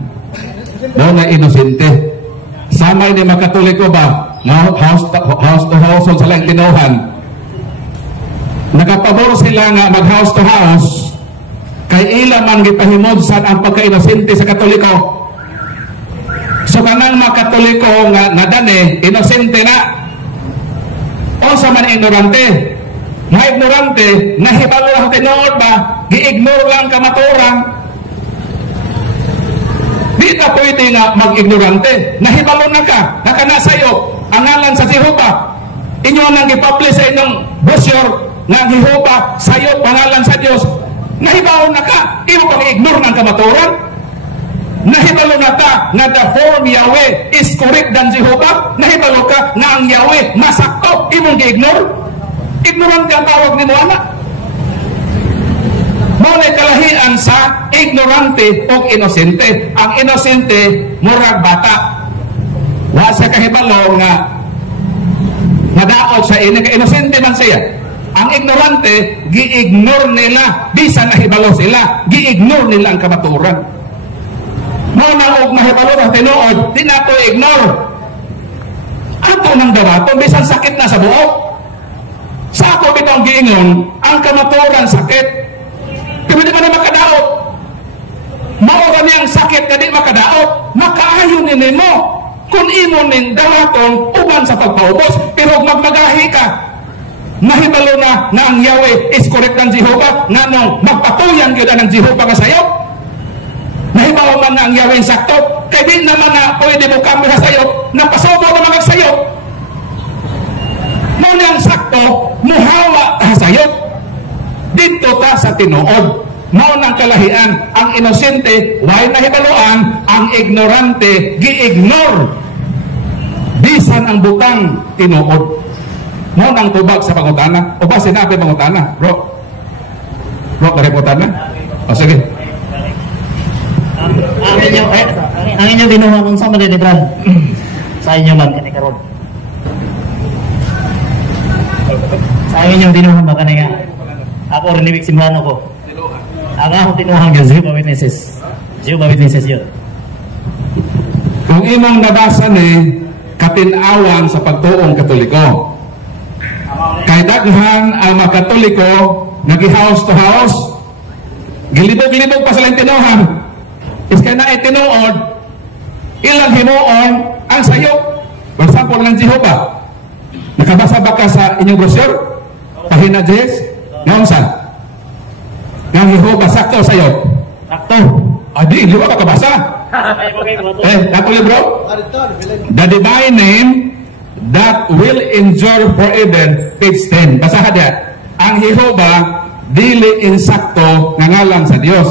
Mo na inosente. Samay ni mga Katoliko ba? House to house sa lang tinuhan. Nakapabor sila nga mag house to house kay ila man gipahimod sa ang pagka-inosente sa Katoliko. So kanang mga Katoliko nga nadane, inosente na. O sa man ignorante. Mga ignorante, nahibalo lang tinuod ba? Gi-ignore lang kamaturan. Di na pwede nga mag-ignorante. Nahibalo na ka, nakana sa'yo, ang ngalan sa Jehovah. Inyo nang i-publish sa inyong brochure nga Jehovah, sa'yo, pangalan sa Diyos. Nahibalo na ka, imo pang i-ignore ng kamaturan. Nahibalo na ka nga the form Yahweh is correct than Jehovah. Nahibalo ka nga ang Yahweh masakto, imong gi-ignore. Ignorante ang tawag ni Moana. Muna kalahian sa ignorante o inosente. Ang inosente, murag bata. Wa siya kahibalo nga nadaot sa ini, ka inosente man siya. Ang ignorante, gi-ignore nila. Bisan nahibalo sila, gi-ignore nila ang kamaturan. Muna og mahibalo ng tinuod, di na to ignore. Ato nang dawato, bisan sakit na sa buok. Sa ako bitong giingon, ang kamaturan sakit. Kaya di ka na makadaot. Mao niyang sakit na di makadaot. Makaayon nini mo. Kung imo ning dawaton, uban sa pagpaubos. Pero magmagahi ka. Mahibalo na ang Yahweh is correct ng Jehovah. Nga nung magpatuyan yun ang Jehovah nga sayo. Mahibalo man na ang Yahweh sakto. Kaya di naman na pwede mo kami sa sayo. Napasubo na mga sayo. Munang sakto, muhawa ta sayo. Dito ta sa tinuod. Mao nang kalahian. Ang inosente, way nahibaluan. Ang ignorante, gi-ignore. Bisan ang butang tinuod. Mao nang tubag sa pangutana. O ba sinabi pangutana? Bro, kare pangutana? O sige. Ang inyo binuha kung saan madidibran sa inyo man kanikaroon. Sa inyong tinuhan ba kanaya? Ako rin ibig simbahan ako. Ako tinuhan yun, Jehovah Witnesses. Jehovah Witnesses yun. Kung imong nabasa ni katinawan sa pagtuong Katoliko, kay daghan ang mga Katoliko nagi-house to house, gilibog-libog pa silang tinuhan. Iskay na itinuod, ilang himuon ang sayop. For example, ng Jehovah. Nakabasa ba ka sa inyong brochure? Pahina Jess? Naunsan? Ng Jehovah, sakto sayop? Sakto. Adi, di ba kabasa? Nato libro? The divine name that will endure forever, page 10. Basahan diyan. Ang Jehovah dili insakto nga ngalan sa Dios.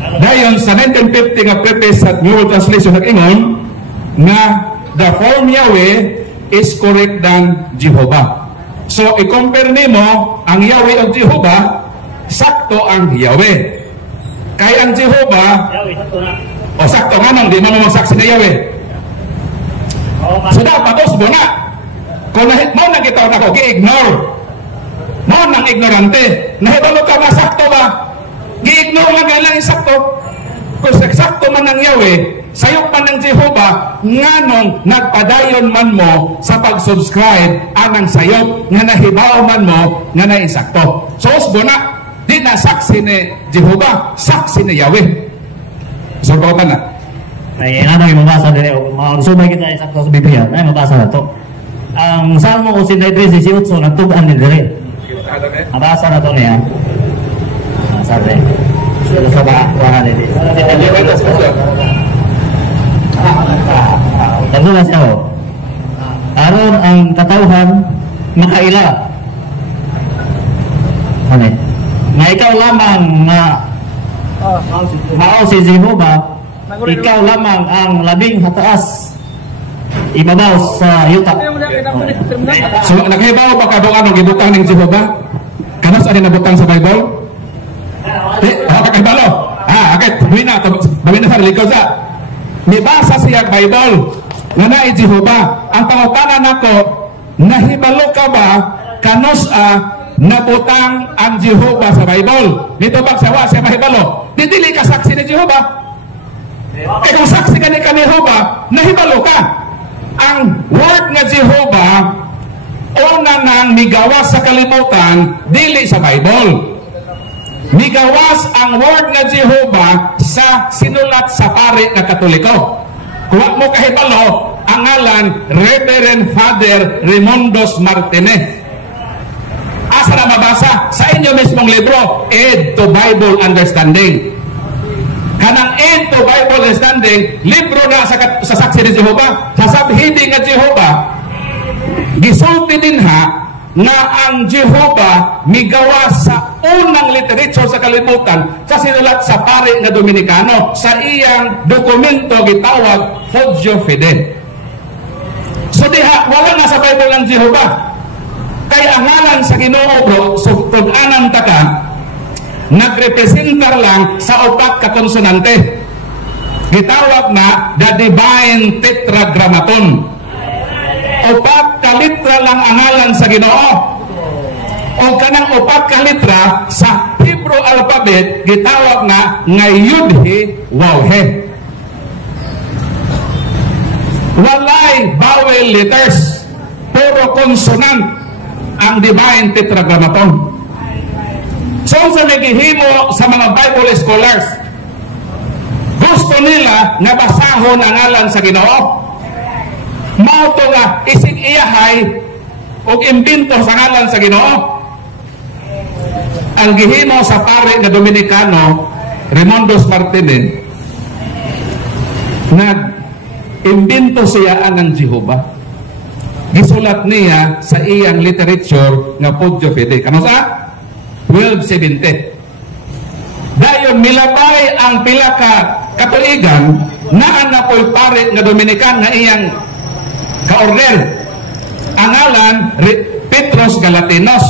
Dayon sa 1950 nga preface sa New World Translation nag-ingon nga the form Yahweh is correct than Jehovah. So i-compare nimo ang Yahweh of Jehovah, sakto ang Yahweh. Kay ang Jehovah, o sakto nga nang di mo magsaksi na Yahweh. So dapat os na. Kung mo nang kita na ko, gi-ignore. Mo nang ignorante. Nahibalo ka na sakto ba? Gi-ignore lang kailang sakto. Kung sakto man ng Yahweh, sayok man ng Jehovah, nganong nagpadayon man mo sa pag-subscribe anang sayok nga nahibaw man mo nga naisakto. So os na. Di na saksi ni Jehovah, saksi ni Yahweh. So ko na. Ay ano yung mabasa din o sumay kita isakto sa Biblia. Ay mabasa na to. Ang Salmo 83:18 nagtuban ni dire. Mabasa na to niya. Sabi. Sa bahanan din. Tanong siya ho. Aron ang katawhan makaila. Ano? Na ikaw lamang na mao si Jehovah, ikaw lamang ang labing hataas ibabaw sa yuta. So naghibaw ba kadong anong gibutang ning Jehovah? Kanas ani nabutang sa Bible? Kakibalo. Akit, bawin na sa likaw sa. Nibasa siya Bible nga naay Jehovah. Ang pangutanan nako, nahibalo ka ba kanos nabutang ang Jehovah sa Bible? Dito bagsawa siya mahibalo. Dili ka saksi ni Jehovah. Kaya kung saksi ka ni Jehovah, nahibalo ka. Ang word nga Jehovah, una nang migawas sa kalibutan, dili sa Bible. Migawas ang word nga Jehovah sa sinulat sa pari nga Katoliko. Kuha mo kahibalo, ang ngalan Reverend Father Raimundos Martinez. Asa na mabasa? Sa inyo mismong libro, Aid to Bible Understanding. Kanang Aid to Bible Understanding, libro na sa saksi ni Jehovah, sasabhidi nga Jehovah, gisulti din nga ang Jehovah migawas sa unang literature sa kalibutan sa sinulat sa pari nga Dominikano sa iyang dokumento gitawag Fogio Fide. So diha, wala na sa Bible ng Jehovah. Kaya ang ngalan sa Ginoo bro, sugtod-anan ta ka, nagrepresentar lang sa upat ka konsonante. Gitawag na the Divine Tetragrammaton. Upat ka litra lang ang ngalan sa Ginoo. O kanang upat ka litra sa Hebrew alphabet, gitawag na Yud-He Waw-He. Walay vowel letters, puro consonant ang Divine Tetragrammaton. So sa nagihimo sa mga Bible scholars, gusto nila nga basahon ang ngalan sa Ginoo. Mao to nga isig iyahay o imbento sa ngalan sa Ginoo. Ang gihimo sa pari nga Dominikano, Raimundos Martinez, nag-imbento siya ang Jehovah. Gisulat niya sa iyang literature nga Fogio Fide. Kano sa? 1270. Dayon milabay ang pila ka katuigan na napoy pare nga Dominican nga iyang ka-order. Ang ngalan Petrus Galatinos.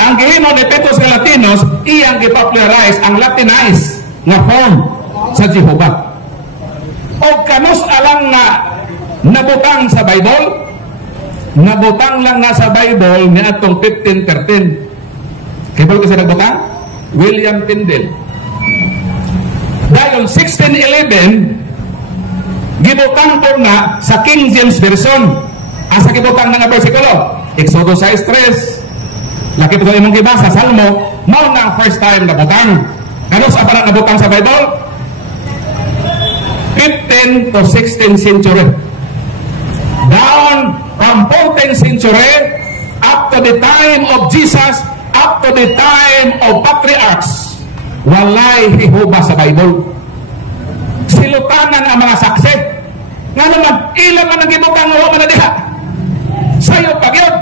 Ang gihimo ni Petrus Galatinos iyang gipopularize ang Latinized nga form sa Jehovah. O kanos alang na nabutang sa Bible, nabutang lang na sa Bible ni atong 1513. Kaya kasi nagbutang? William Tyndale. Dahil 1611, gibutang po na sa King James Version. Asa gibutang nga bersikulo? Exodo 6:3. Laki po imong gibasa Salmo, mao na ang first time na butang. Ano sa para nabutang sa Bible? 15th to 16th century. Down from 14th century up to the time of Jesus, up to the time of patriarchs, walay hihuba sa Bible. Silutanan ang mga saksi. Nga naman, ilan man ang gibutang nga man na diha. Sayo pag yun.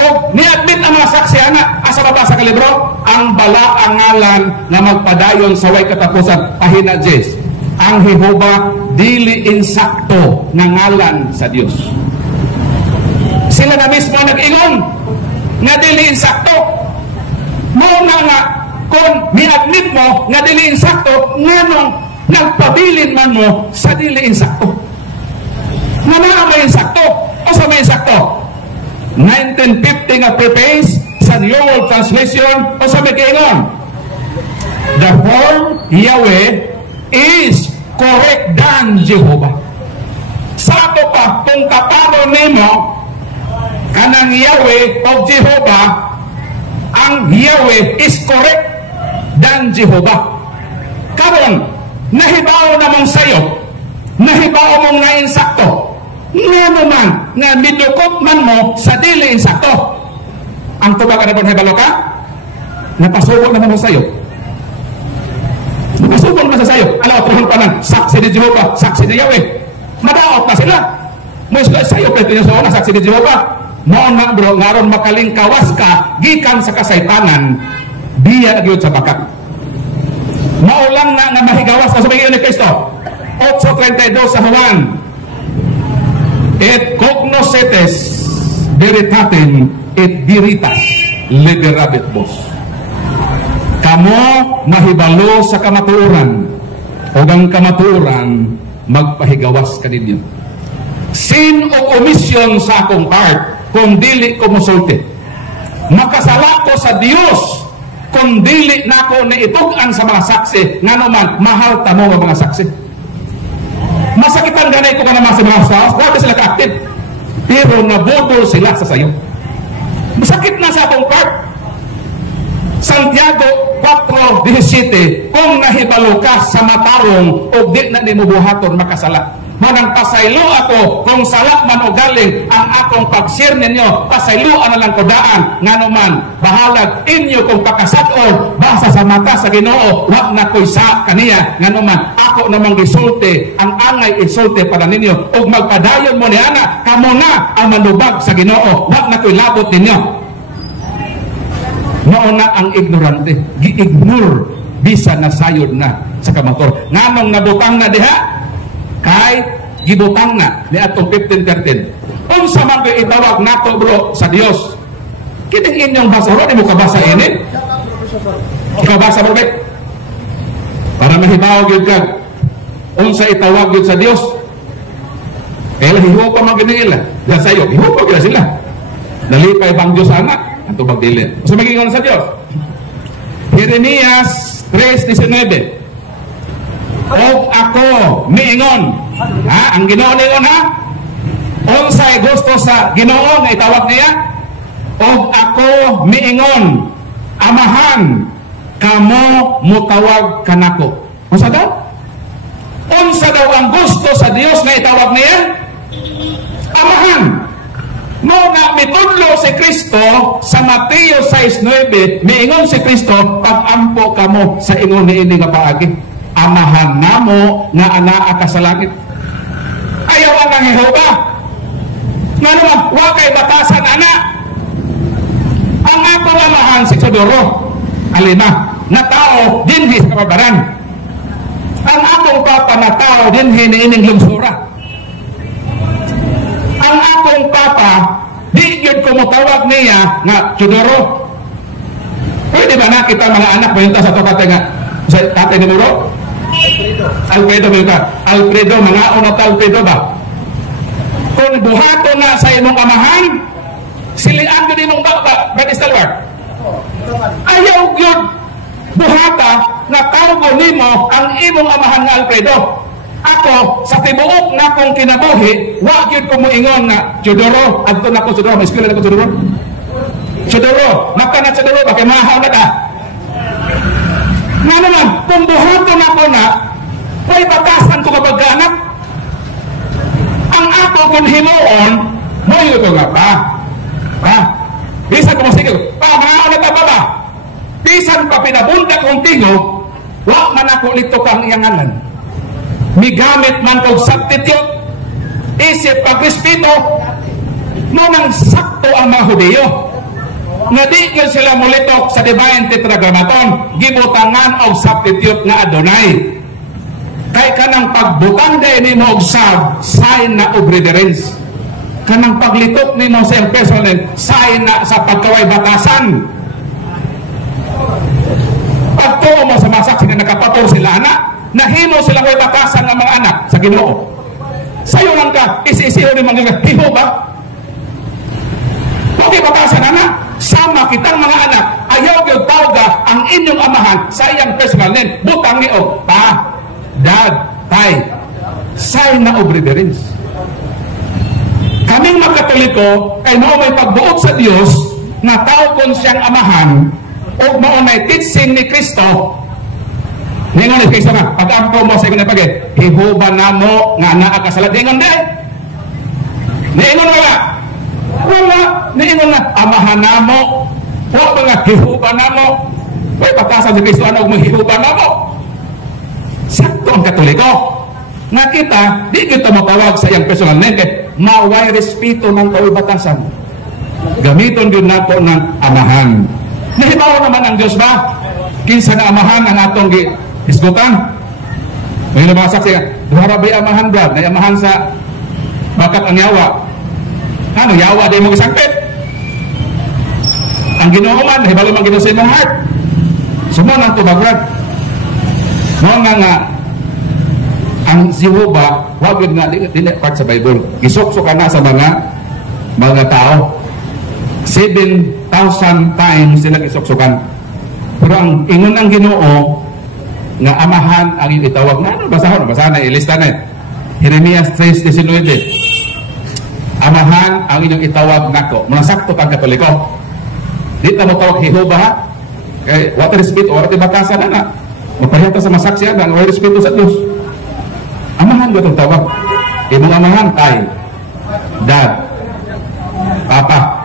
O ni-admit ang mga saksi ana, asa mabasa ka libro, ang bala ang ngalan na magpadayon sa way katapusan, pahina Jess. Ang hihuba, dili insakto na ngalan sa Dios. Sila na mismo nag-ingon nga dili insakto. Muna nga, kung ni-admit mo nga dili insakto, nganong nagpabilin man mo sa dili insakto. Nga na may insakto. O sa may insakto? 1950 nga preface sa New World Translation o sa may kaingon. The form Yahweh is correct than Jehovah. Sa ato pa, kung kapano nimo kanang Yahweh o Jehovah, ang Yahweh is correct than Jehovah. Karon, nahibaw na mong sayo, nahibaw mong nainsakto, nga naman, nga midukot man mo sa dili insakto. Ang tubag na po nahibalo ka, napasubok naman mo sayo. Napasubok naman sa sayo. Alaw, tuhon pa ng saksi ni Jehovah, saksi ni Yahweh. Madaot na sila. Mo sayo, pwede nyo sa una, saksi ni Jehovah. Noon na bro, ngaron makaling kawas ka, gikan sa kasaytanan, biya nagyod sa bakat. Maulang na nga mahigawas ka sa mga ni Cristo. 8:32 sa Juan. Et cognoscetes veritatem et veritas liberabit vos. Kamo mahibalo sa kamatuoran, o ang kamatuoran magpahigawas kaninyo. Sin o omisyon sa akong part, kung dili ko musulti. Makasala ko sa Dios kung dili nako na itugan sa mga saksi, nga naman mahal tamo nga mga saksi. Masakitan ganay ko ka naman sa mga saksi, wala sila ka-active, pero nabudol sila sa sayo. Masakit na sa akong part. Santiago 4:17, kung nahibalo ka sa matarong o di na nimubuhaton makasala. Manang pasaylo ako, kung sala man o galing ang akong pagsir ninyo, pasayloan na lang ko daan. Nga naman, bahalag inyo kung pakasat-on, basa sa mata sa Ginoo, wag na ko'y sa kaniya. Nga naman, ako namang gisulti, ang angay isulti para ninyo. Ug magpadayon mo ni ana, kamo na ang manubag sa Ginoo, wag na ko'y labot ninyo. Mauna ang ignorante, gi-ignore, bisa na sayod na sa kamator. Nganong nabutang na diha, kay gibutang na ni atong 15:13. Unsa man kay itawag nato bro sa Dios? Kining inyong basa ro, di mo kabasa ini? Kabasa bro, para mahibaw gyud kag unsa itawag gyud sa Dios. Kaya hiho pa man gid nila. Ya sayo, hiho pa gyud sila. Nalipay bang Dios anak ato magdili. Unsa maging sa Dios? Jeremias 3:19. Og ako miingon, ha, ang Ginoo ningon ha, unsay gusto sa Ginoo nga itawag niya, og ako miingon, amahan kamo mutawag kanako. Unsa daw? Unsa daw ang gusto sa Dios nga itawag niya? Amahan. Mo nga mitudlo si Kristo sa Mateo 6:9, miingon si Kristo, pag-ampo kamo sa ingon niini nga paagi. Amahan namo nga anaa ka sa langit. Ayaw ang Jehova. Nga naman, wa kay batasan ana. Ang akong amahan si Chodoro, alima, na tao dinhi sa kababaran. Ang akong papa na tao dinhi niining lungsura. Ang akong papa, di yun kumutawag niya nga Chodoro. Pwede ba na kita mga anak mo yun sa tokate nga sa tatay ni Muro? Alfredo ka. Alfredo, mga una Alfredo ba? Kung buhato na sa imong amahan, silian ko din mong Batistalwar. Ayaw yun buhata na tawgo nimo ang imong amahan nga Alfredo. Ako, sa tibuok na kong kinabuhi, wag yun ko moingon na, Chodoro, adto na ko Chodoro, may eskwela na ko Chodoro. Chodoro, maka na Chodoro, bakit mahaw na ta? Nga naman, kung buhaton ako na, may batasan ko kapag anak. Ang ako kung himuon, mo yun ko nga pa. Bisan ko masigil, mahaw na ta ba? Bisan pa pinabunda kong tingog, wag man ako lito kang iyanganan. Migamit man kong substitute, isip pag-respeto, nunang sakto ang mga Hudiyo. Nga di sila mulitok sa Divine Tetragrammaton, gibutangan og substitute nga Adonai. Kay kanang pagbutang din ni mo og sign na og reverence. Kanang paglitok ni mo sa iyang personal, sign na sa pagkaway batasan. Pagtuo mo sa masaksi na nakapator sila anak, nahimo sila may batasan ng mga anak sa Ginoo. Sayo lang ka, isi-isiyo ni mga hiho ba? Okay, batasan anak, sama kitang mga anak, ayaw yung tawga ang inyong amahan sa iyang personal name. Butang ni o, pa, dad, tay, sign na of reverence. Kaming mga Katoliko ay mao may pagbuot sa Dios na tawgon siyang amahan o maunay teaching ni Kristo. Ningon ni Kristo nga, pag-ampo mo sa ikon na pag hihuba na mo nga naa ka sa lahat. Ningon din. Ningon wala. Ningon na, amahan na mo. Huwag mga hihuba na mo. Uy, pagkasan si Kristo, ano kung hihuba na mo? Sakto ang Katoliko. Nga kita, di kita matawag sa iyang personal name kaya maway respeto ng kaulbatasan. Gamiton din nato ng amahan. Nahibaw naman ang Diyos ba? Kinsa na amahan ang atong isgutan. May nabasak siya, duhara ba'y amahan brad? Na amahan sa bakat ang yawa. Ano, yawa day mo isangpit. Ang Ginoo man, hibalo man Ginoo sa imong heart. Sumunang to ba brad? Mo nga ang Jehovah, wag nga dili part sa Bible. Gisukso ka na sa mga tao. 7,000 times sila gisuksukan. Pero ang ingon ng Ginoo nga amahan ang itawag na, basahan na, ilista na. Jeremias 6:19. Amahan ang inyong itawag nako. Mga sakto kang Katoliko. Di ta mo tawag Jehovah ha? Kay what respeto, what batasan na. Mapahiyata sa masaksiyan na, what respeto sa Diyos. Amahan ba itong tawag? Imong amahan kay dad, papa.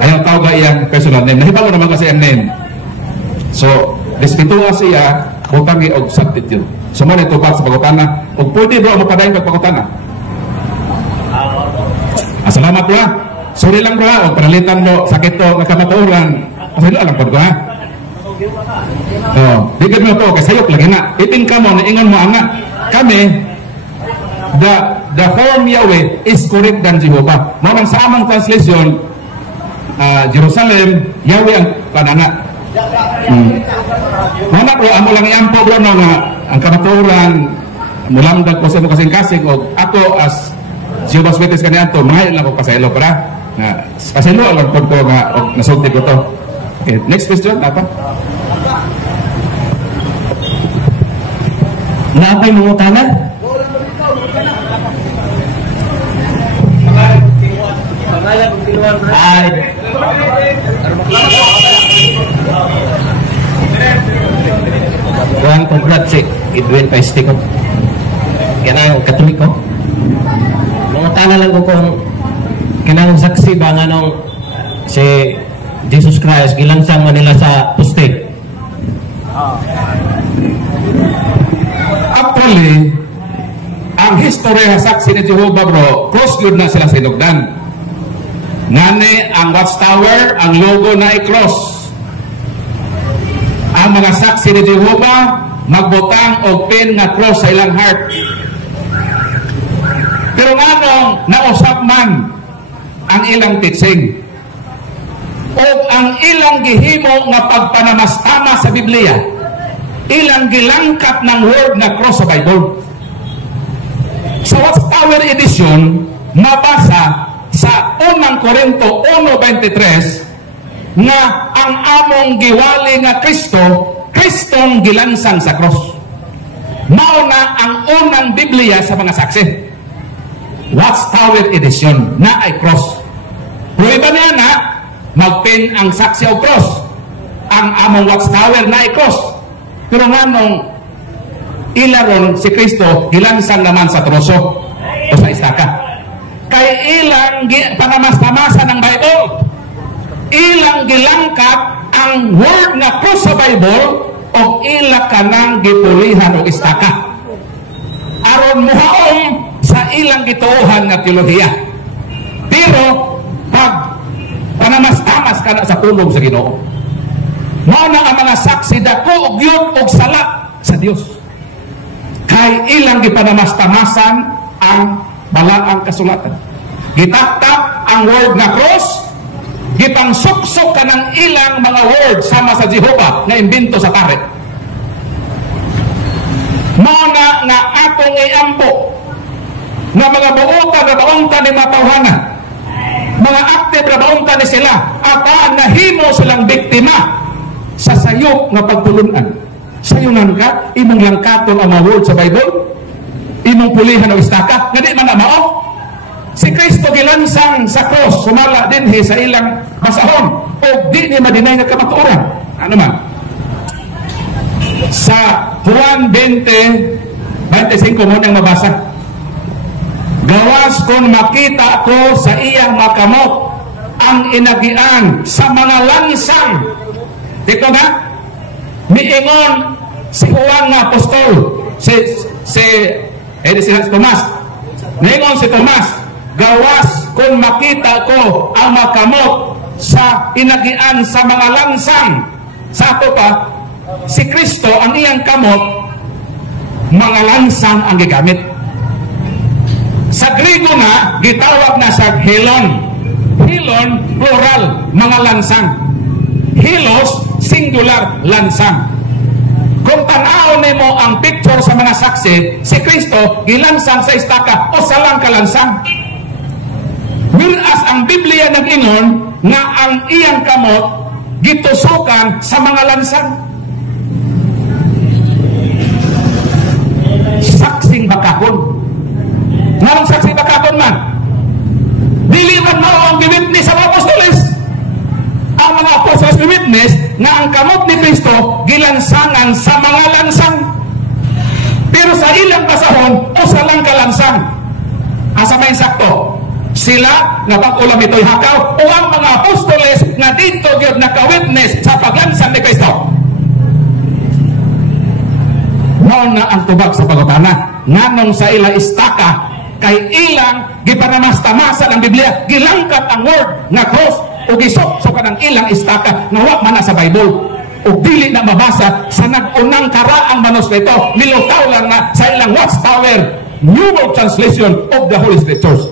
Ayaw tawag iyang personal name. Nahibaw naman kasi ang name. So, respetuha siya, butangi og substitute. So, man ito sa pagkutana. O pwede bro, mapadayin pagpagkutana. Salamat bro ha. Sorry lang bro ha. O panalitan mo, sakit to, nagkamaturan. Pasilo alam po ko ha. Digad mo po, kasayok lagi na. Iting ka mo, naingon mo anak. Kami, the form Yahweh is correct than Jehovah. Mamang sa amang translation, Jerusalem, Yahweh ang panana. Mana bro, amo lang iampo bro no nga ang kamaturan mulamdag ko sa mo kasing-kasing o ako as Jehovah's Witness kaniadto mahal lang ko pasaylo para nga pasaylo lang pod ko nga nasulti ko to. Okay, next question apa? Naapay mga tanan? Kuang komplat si Edwin Paistiko. Kanang Katoliko. Mga tanan lang ko kung kanang saksi ba nga nung si Jesus Christ gilansang manila sa poste. Actually, ang history sa saksi ni Jehovah bro, cross yun na sila sinugdan. Ngani ang watchtower, ang logo na i-cross. Ang mga saksi ni Jehovah magbutang og pin nga cross sa ilang heart. Pero nganong nausap man ang ilang teaching o ang ilang gihimo nga pagpanamastama sa Biblia, ilang gilangkat ng word na cross sa Bible. Sa Watchtower edition, mabasa sa 1 Corinto 1:23 nga ang among giwali nga Kristo, Kristong gilansang sa cross. Mao na ang unang Biblia sa mga saksi. Watchtower edition na ay cross. Prueba niya na magpin ang saksi o cross. Ang among Watchtower na ay cross. Pero nga nung ilaron si Kristo gilansang naman sa troso o sa istaka. Kay ilang panamas-tamasan ng Bible, ilang gilangkat ang word na cross sa Bible o ila kanang gipulihan o istaka aron muhaom sa ilang gituohan nga teolohiya. Pero pag panamas-tamas ka na sa pulong sa Ginoo, mao na ang mga saksi dako og yun og sala sa Dios. Kay ilang gipanamas-tamasan ang balaang kasulatan. Gitaktak ang word na cross, gipangsuksok ka ng ilang mga word sama sa Jehovah nga imbento sa taret. Mao na nga atong iampo nga mga buutan na baunta ni matawhana, mga active na baunta ni sila, ataan nahimo silang biktima sa sayop nga pagtulunan. Sayunan ka, imong langkaton ang mga word sa Bible, imong pulihan o istaka, nga di man na mao. Si Kristo gilansang sa cross, sumala din sa ilang basahon, o di ni madinay nga kamatuoran. Ano man? Sa Juan 20:25 mo nang mabasa. Gawas kung makita ko sa iyang makamot ang inagian sa mga lansang. Dito nga, miingon si Juan nga apostol, si Tomas. Miingon si Tomas, gawas kung makita ko ang makamot sa inagian sa mga lansang. Sa ato pa, si Kristo ang iyang kamot, mga lansang ang gigamit. Sa Griego nga, gitawag na sa helon. Helon, plural, mga lansang. Helos, singular, lansang. Kung tanaw nimo ang picture sa mga saksi, si Kristo gilansang sa istaka o salang kalansang. Whereas ang Biblia nag-ingon nga ang iyang kamot gitusukan sa mga lansang. Saksing bakakon. Nganong saksing bakakon man? Dili man mo ang biwitness sa mga apostoles. Ang mga apostoles biwitness na ang kamot ni Kristo gilansangan sa mga lansang. Pero sa ilang basahon o sa lang kalansang. Asa may sakto? Sila nga pag-ulam ito'y hakaw o ang mga apostoles na dito gyud naka-witness sa paglansang ni Kristo. Mao na ang tubag sa pagutana. Nganong sa ila istaka kay ilang gipanamas-tamasan ang Biblia, gilangkat ang word nga cross o gisok-sokan ang ilang istaka nga wa man na sa Bible o dili na mabasa sa nag-unang karaang manuskrito, nilutaw lang na sa ilang Watchtower New World Translation of the Holy Scriptures.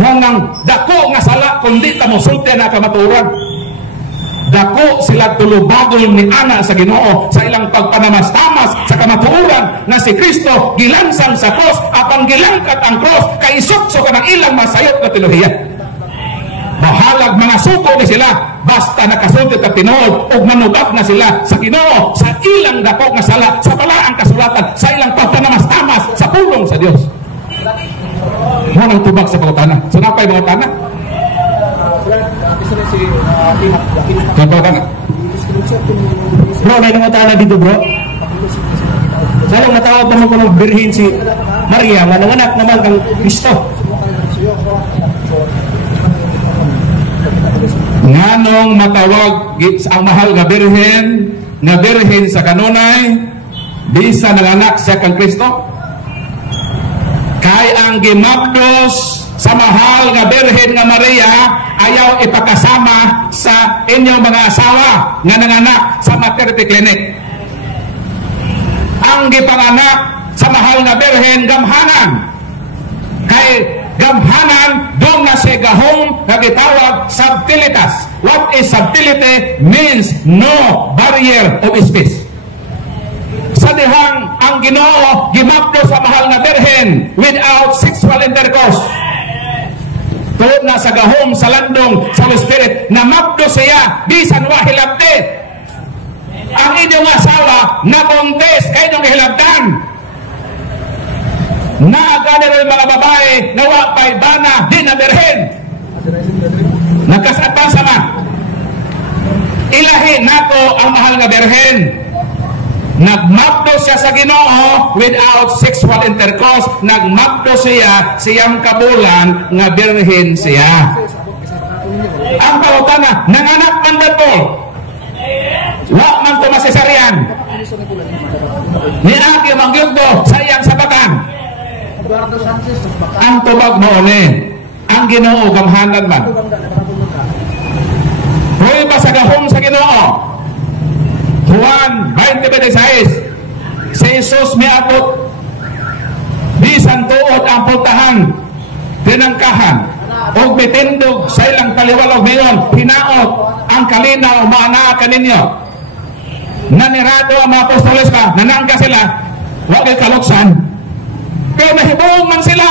Nganang dako nga sala kundi ta mosulti na kamatuoran. Dako sila tulubagon ni ana sa Ginoo sa ilang pagpanamas-tamas sa kamatuoran na si Kristo gilansang sa cross apang gilangkat ang cross kay isukso ka ng ilang masayot na teolohiya. Bahalag mga suko ni sila basta nakasulti at tinuod o manubak na sila sa Ginoo sa ilang dako nga sala sa balaang kasulatan sa ilang pagpanamas-tamas sa pulong sa Dios. Mo nang tubag sa pagutana. So napay pagutana? Bro, may nangatala dito bro. Salang natawag naman ko ng birhin si Maria nga nanganak naman kang Kristo. Nganong matawag ang mahal nga birhen sa kanunay bisa nanganak siya kang Kristo? Kay ang gimapdos sa mahal nga birhen nga Maria ayaw ipakasama sa inyong mga asawa nga nanganak sa maternity clinic. Ang gipanganak sa mahal nga birhen gamhanan. Kay gamhanan doon na si gahong nga gitawag subtilitas. What is subtility? Means no barrier of space. Sa dihang ang Ginoo gimapdo sa mahal nga birhen without sexual intercourse. Tuod na sa gahom, sa landong, sa Spirit, na mapdo siya, bisan wa hilabde. ang inyong asawa na buntis kayo nung ihilabdan. Naagani rin mga babae na wapay bana di na berhen. Nagkasatan sama. Ilahi nato ang mahal nga berhen. Nagmapdo siya sa Ginoo without sexual intercourse. Nagmapdo siya siyang kabulan nga berhen siya. Ang pangutana, nanganak man ba po? Wa man to masesaryan. Niagi mangyugdo sa iyang sabakan. Ang tubag mo ni, ang Ginoo gamhanan man. Hoy ba sa gahom sa Ginoo? Juan 20:26, si Jesus miabot bisan tuod ang pultahan tinangkahan og mitindog sa ilang taliwalog ngayon hinaot ang kalinaw maana kaninyo nanirado ang mga apostoles ba nanangka sila wag kay kaluksan pero nahibuong man sila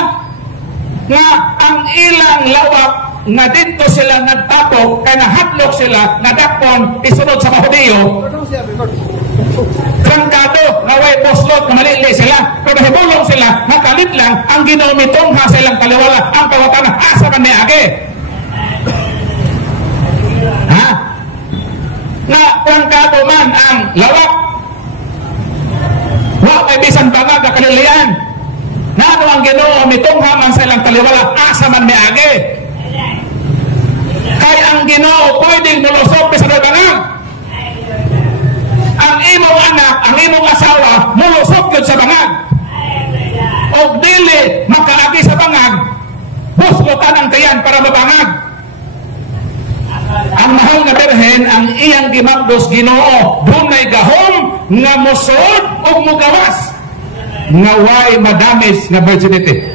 nga ang ilang lawak nga dito sila nagtapok kaya nahatlok sila nadakpon isunod sa mga Hudiyo trangkado nga way poslot na malili sila pero nahibulong sila nakalit lang ang ginumitong ha sa ilang kaliwala ang pangutana asa man may agi ha na trangkado man ang lawak wa may bisan bangag na kalilian na ano ang Ginoo mitong ha man sa ilang kaliwala asa man may agi kaya ang Ginoo pwedeng mulusok sa bangag. Ang imong anak, ang imong asawa mulusok yun sa bangag. O dili makaagi sa bangag, buslotan ang tayan para mabangag. Ang mahal nga berhen, ang iyang gimagdos Ginoo, dunay gahom nga musod o mugawas nga way madamis nga virginity.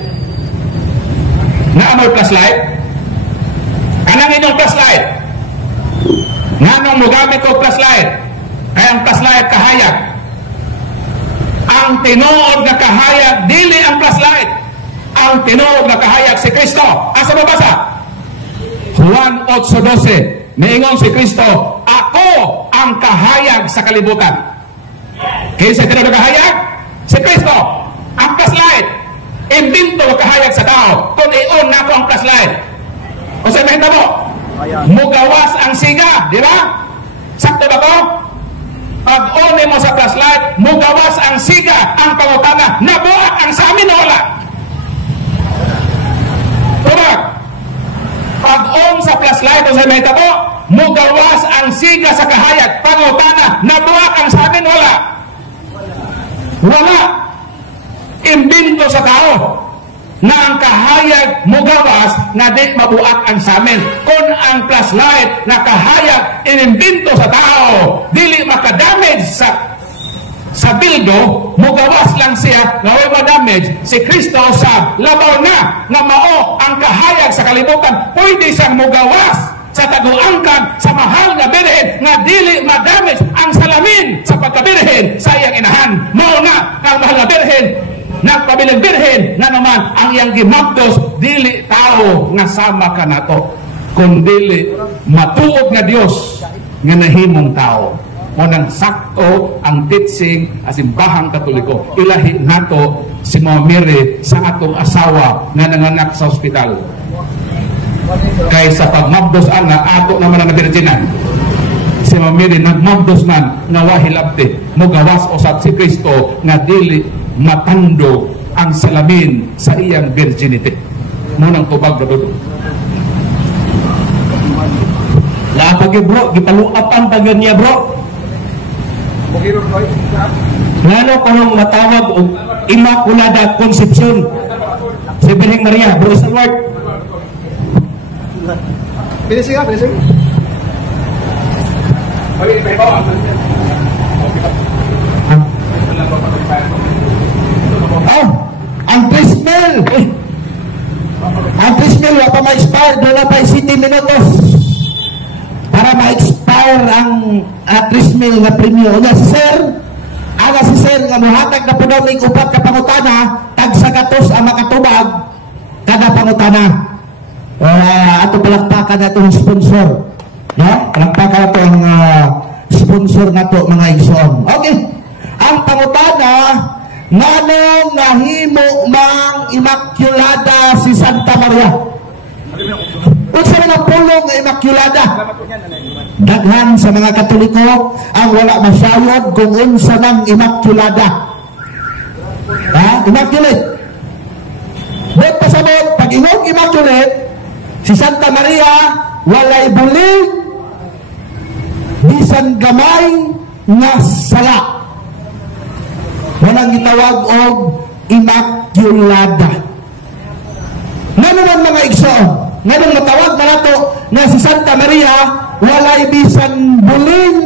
Na amoy plus light? Anong inyong plus light? Nganong mugamit o plus light? Kaya ang plus light kahayag. Ang tinuod na kahayag dili ang plus light. Ang tinuod na kahayag si Kristo. Asa mabasa? Juan 8:12. Niingon si Kristo, ako ang kahayag sa kalibutan. Kaya sa tinuod na kahayag? Si Kristo. Ang plus light. Imbinto kahayag sa tao. Kung iyon na ako ang plus light. O sa mahita mo, mugawas ang siga, di ba? Sakto ba ko? Pag-uni mo sa flashlight, mugawas ang siga, ang pangutana, nabuhat ang sa amin wala. Tubag. Pag-on sa flashlight o sa mahita mo, mugawas ang siga sa kahayag, pangutana, nabuhat ang sa amin wala. Wala. Imbinto sa tao na ang kahayag mugawas na di mabuak ang samin. Kung ang flashlight na kahayag inimbinto sa tao, dili makadamage sa bildo, mugawas lang siya, na way madamage si Kristo sa labaw na mao ang kahayag sa kalibutan, pwede siyang mugawas sa taguangkan sa mahal na birhen na dili madamage ang salamin sa pagkabirhen sa iyang inahan. Mao na ang mahal na birhen nagpabiling birhen na naman ang iyang gimagdos dili tao nga sama ka nato kundi matuog na Dios nga nahimong tao. Munang sakto ang teaching sa simbahang Katoliko. Ilahi nato si Mama Mary sa atong asawa na nanganak sa ospital. Kay sa pagmagdos ana ato naman ang birhenan. Si Mama Mary nagmagdos man nga wahilabte mugawas usab si Kristo nga dili matando ang salamin sa iyang virginity. Munang tubag na doon. Lapag bro, gipaluapan pa niya bro. Ngano ko nung matawag o Immaculada Conception si Birheng Maria, bro sa Lord. Bilising nga, bilising. Ang trismel wala pa ma-expire, doon na pa 7 minutos para ma-expire ang trismel na premium. Nga si sir nga muhatag na po daw ng upat ka pangutana, tag-sagatos ang makatubag kada pangutana. Ato palakpakan na itong sponsor, palakpakan na ito ang sponsor sponsor nato mga igsoon. Okay. Ang pangutana, nganong nahimo mang Immaculada si Santa Maria? Unsa man ang pulong nga Immaculada? Daghan sa mga Katoliko ang wala masyayod kung unsa mang Immaculada. Immaculate. Dahil pasabot, pag ingong Immaculate, si Santa Maria walay bulig, bisan gamay nga sala. Walang gitawag og Immaculada. Nga naman mga igsoon, nga nang matawag na nato na si Santa Maria walay bisan buling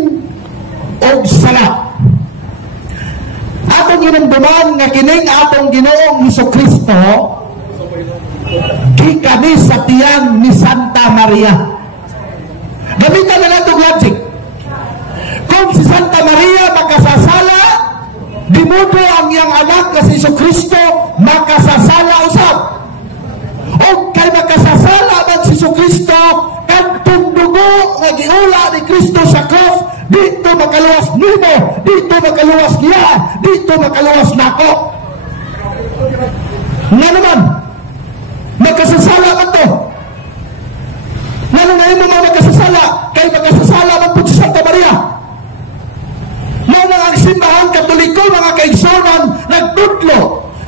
og sala. Atong ginumduman nga kining atong Ginoong Hesukristo gikani sa tiyang ni Santa Maria. Gamitan na natong logic. Kung si Santa Maria makasasala, di modo ang iyang anak na si Hesukristo makasasala usab. O kay makasasala man si Hesukristo, kadtong dugo nga giula ni Kristo sa cross, dito makaluwas nimo, dito makaluwas niya, dito makaluwas nako. Nga naman, magkasasala man to. Nga naman mo mga magkasasala, kay magkasasala man po si Santa Maria. Nga naman ang simbahang Katoliko, mga kaigsonan, nagtutlo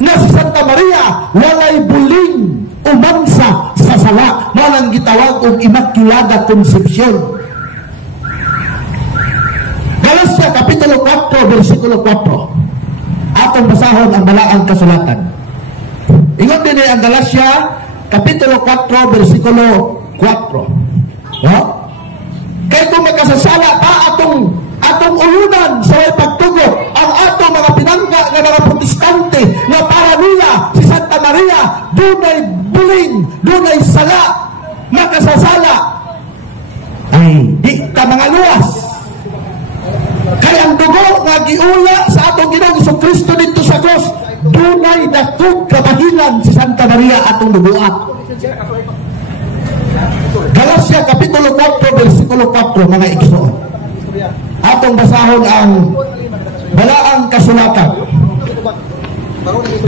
na si Santa Maria walay buling umansa sa sala. Walang gitawag og Immaculada Concepcion. Galatia Kapitulo 4, versikulo 4. Atong basahon ang balaang kasulatan. Ingon din ang Galatia Kapitulo 4, versikulo 4. No? Kaya kung magkasasala pa atong ulunan sa way pagtugot ang atong mga pinangga ng mga protestante na para nila si Santa Maria dunay buling, dunay sala, makasasala, ay di ka mga luwas. Kaya ang dugo nga giula sa atong Ginoong Hesukristo dito sa cross, dunay dakog kabahilan si Santa Maria atong dugoan. Galatia Kapitulo 4, versikulo 4, mga igsoon. Atong basahon ang balaang kasulatan.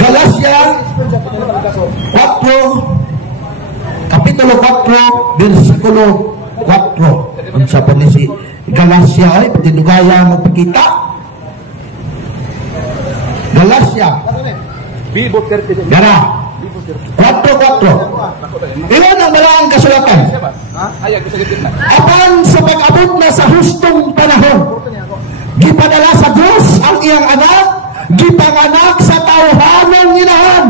Galatia 4, Kapitulo 4, versikulo 4. Ang sa panisi Galatia ay patinugaya magpakita. Galatia Gara 4:4. Ilan ang balaang kasulatan? Apan sa pag-abot na sa hustong panahon, gipadala sa Diyos ang iyang anak, gipanganak sa tawhanong inahan,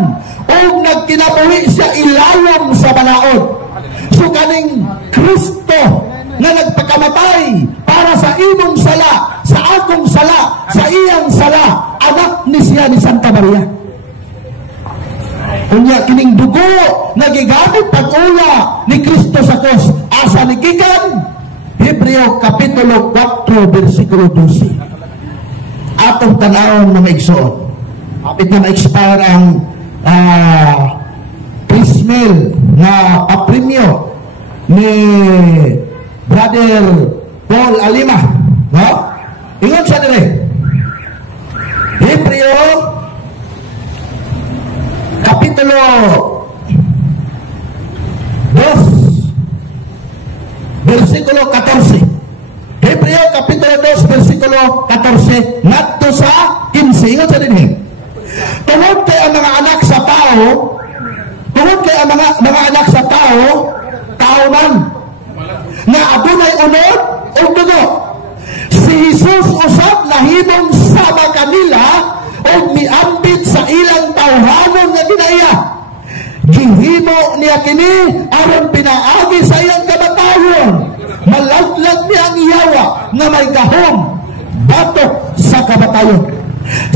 o nagkinabuhi siya ilayom sa balaod. So kaning Kristo na nagpakamatay para sa imong sala, sa akong sala, sa iyang sala, anak ni siya ni Santa Maria. Unya kining dugo nagigamit pag-ula ni Kristo sa cross, asa ni gikan? Hebreo Kapitulo 4, versikulo 12. Atong tanawon mga igsoon. Kapit na ma-expire ang Prismil na papremyo ni Brother Paul Alima, no? Ingon siya dire. Hebreo Kapitulo 2, versikulo 14. Hebreo Kapitulo 2, versikulo 14, ngadto sa 15. Ingon siya din. Tungod kay ang mga anak sa tao, tungod kay ang mga anak sa tao, tao man, na adunay unod o dugo. Si Jesus usab nahimong sama kanila o miambit sa ilang tawhanon nga ginaya. Gihimo niya kini aron pinaagi sa iyang kamatayon. Malaglag niya ang iyawa nga may gahom batok sa kamatayon.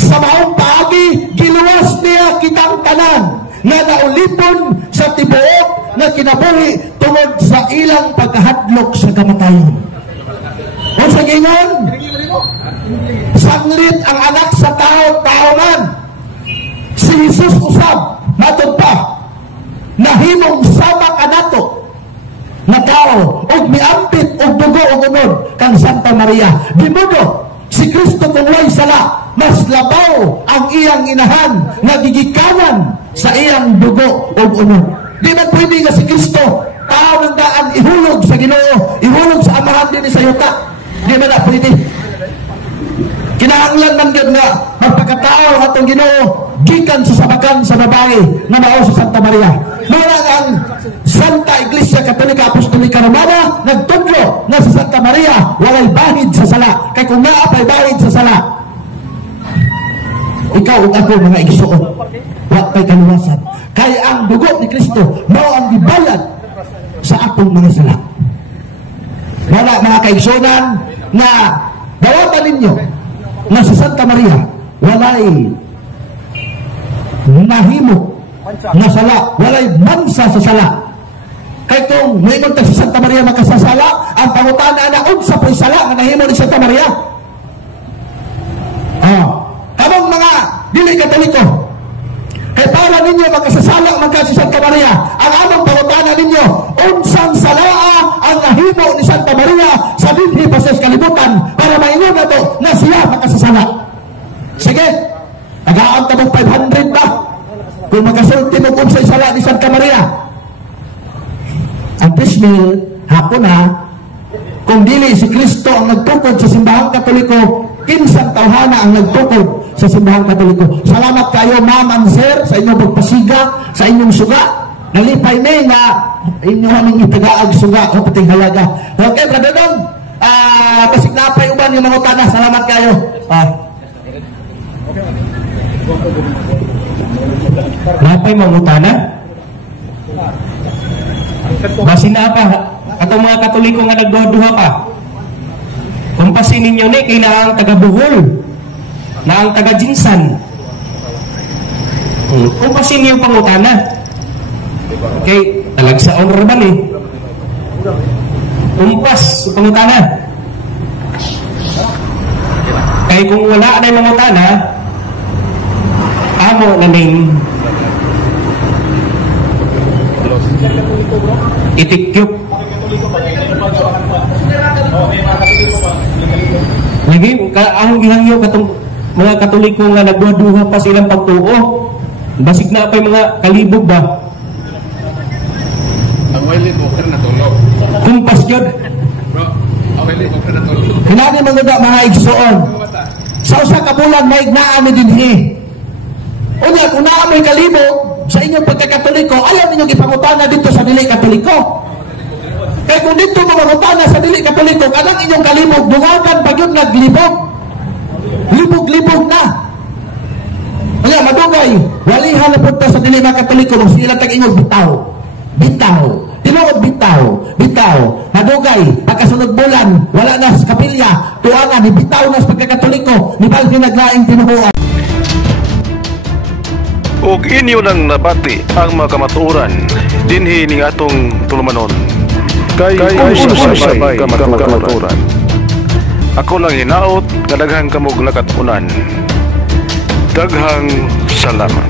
Sa maong paagi giluwas niya kitang tanan nga naulipon sa tibuok nga kinabuhi tungod sa ilang pagkahadlok sa kamatayon. O sa gingon, sanglit ang anak sa tao, tao man. Si Jesus usab, matod pa, nahimong sabak anato. na tao ug miampit og dugo ug unod kang Santa Maria. Di modo si Kristo kung way sala, mas labaw ang iyang inahan nga gigikanan sa iyang dugo ug unod. Di man pwede nga si Kristo tao ng daan ihulog sa Ginoo, ihulog sa amahan din sa yuta. Di man na pwede. Kinahanglan man gyud nga magpakatao atong Ginoo gikan sa sabakan sa babae nga mao si Santa Maria. Mura ang Santa Iglesia Katolika Apostolika Romana nagtudlo na si Santa Maria walay bahid sa sala. Kay kung naa pay bahid sa sala, ikaw ug ako mga igsoon, wa pay kaluwasan. Kay ang dugo ni Kristo mao ang gibayad sa atong mga sala. Wala mga kaigsonan na dawatan ninyo na si Santa Maria walay nahimo na sala, walay mansa sa sala. Kay kung mayroon ta si Santa Maria makasasala, ang pangutana na unsa po'y sala nga nahimo ni Santa Maria. Kamong mga dili Katoliko, kay para ninyo makasasala man si Santa Maria, ang among pangutana ninyo, unsang salaa ang nahimo ni Santa Maria sa dinhi pa sa kalibutan para maingon nato na siya makasasala. Sige, tagaan ta mong 500 ba kung makasulti mo kung sa sala ni Santa Maria. Ang Prismil, hapon ha, kung dili si Kristo ang nagtukod sa simbahang Katoliko, kinsang tawhana ang nagtukod sa simbahang Katoliko. Salamat kayo, ma'am and sir, sa inyong pagpasiga, sa inyong suga. Nalipay may nga inyo aming itagaag suga o pating halaga. Okay, Brother Dong, kasig napay uban yung mga utana. Salamat kayo. Napay mangutana? Basin na pa, atong mga Katoliko nga nagduha-duha pa. Kumpasin ninyo ni, kay na ang taga-Buhol, na ang taga-Jinsan. Kumpasin niyo pangutana. Okay, talagsaon raman eh. Kumpas, pangutana. Kaya kung wala na yung mangutana, amo na ning itikyop. Lagi, ang gihangyo katong mga Katoliko nga nagduha-duha pa silang pagtuo. Basig na pa yung mga kalibog ba? Ang wali mo ka natulog. Kumpas yun. Bro, ang wali mo ka natulog. Kinani mga igsoon. Sa usa ka bulan may ignaan ni dinhi. Unya, kung naa may kalibog sa inyong pagkakatoliko, ayaw ninyong ipangutana dito sa dili Katoliko. Kaya kung dito mamangutana sa dili Katoliko, kanang inyong kalibog, dungagan pag yun naglibog. Libog-libog na. Unya, madugay, walihan na punta sa dili mga Katoliko, kung sila tag-ingog, bitaw. Bitaw. Tinuod bitaw. Bitaw. Madugay, pagkasunod bulan, wala na sa kapilya, tuangan, bitaw na sa pagkakatoliko, ni Baldi naglaing tinuhuan. Ug inyo nang nabati ang mga kamatuoran dinhi ning atong tulumanon. Kay sabay kamatuoran. Ako lang hinaot nga daghang kamog lakatunan. Daghang salamat.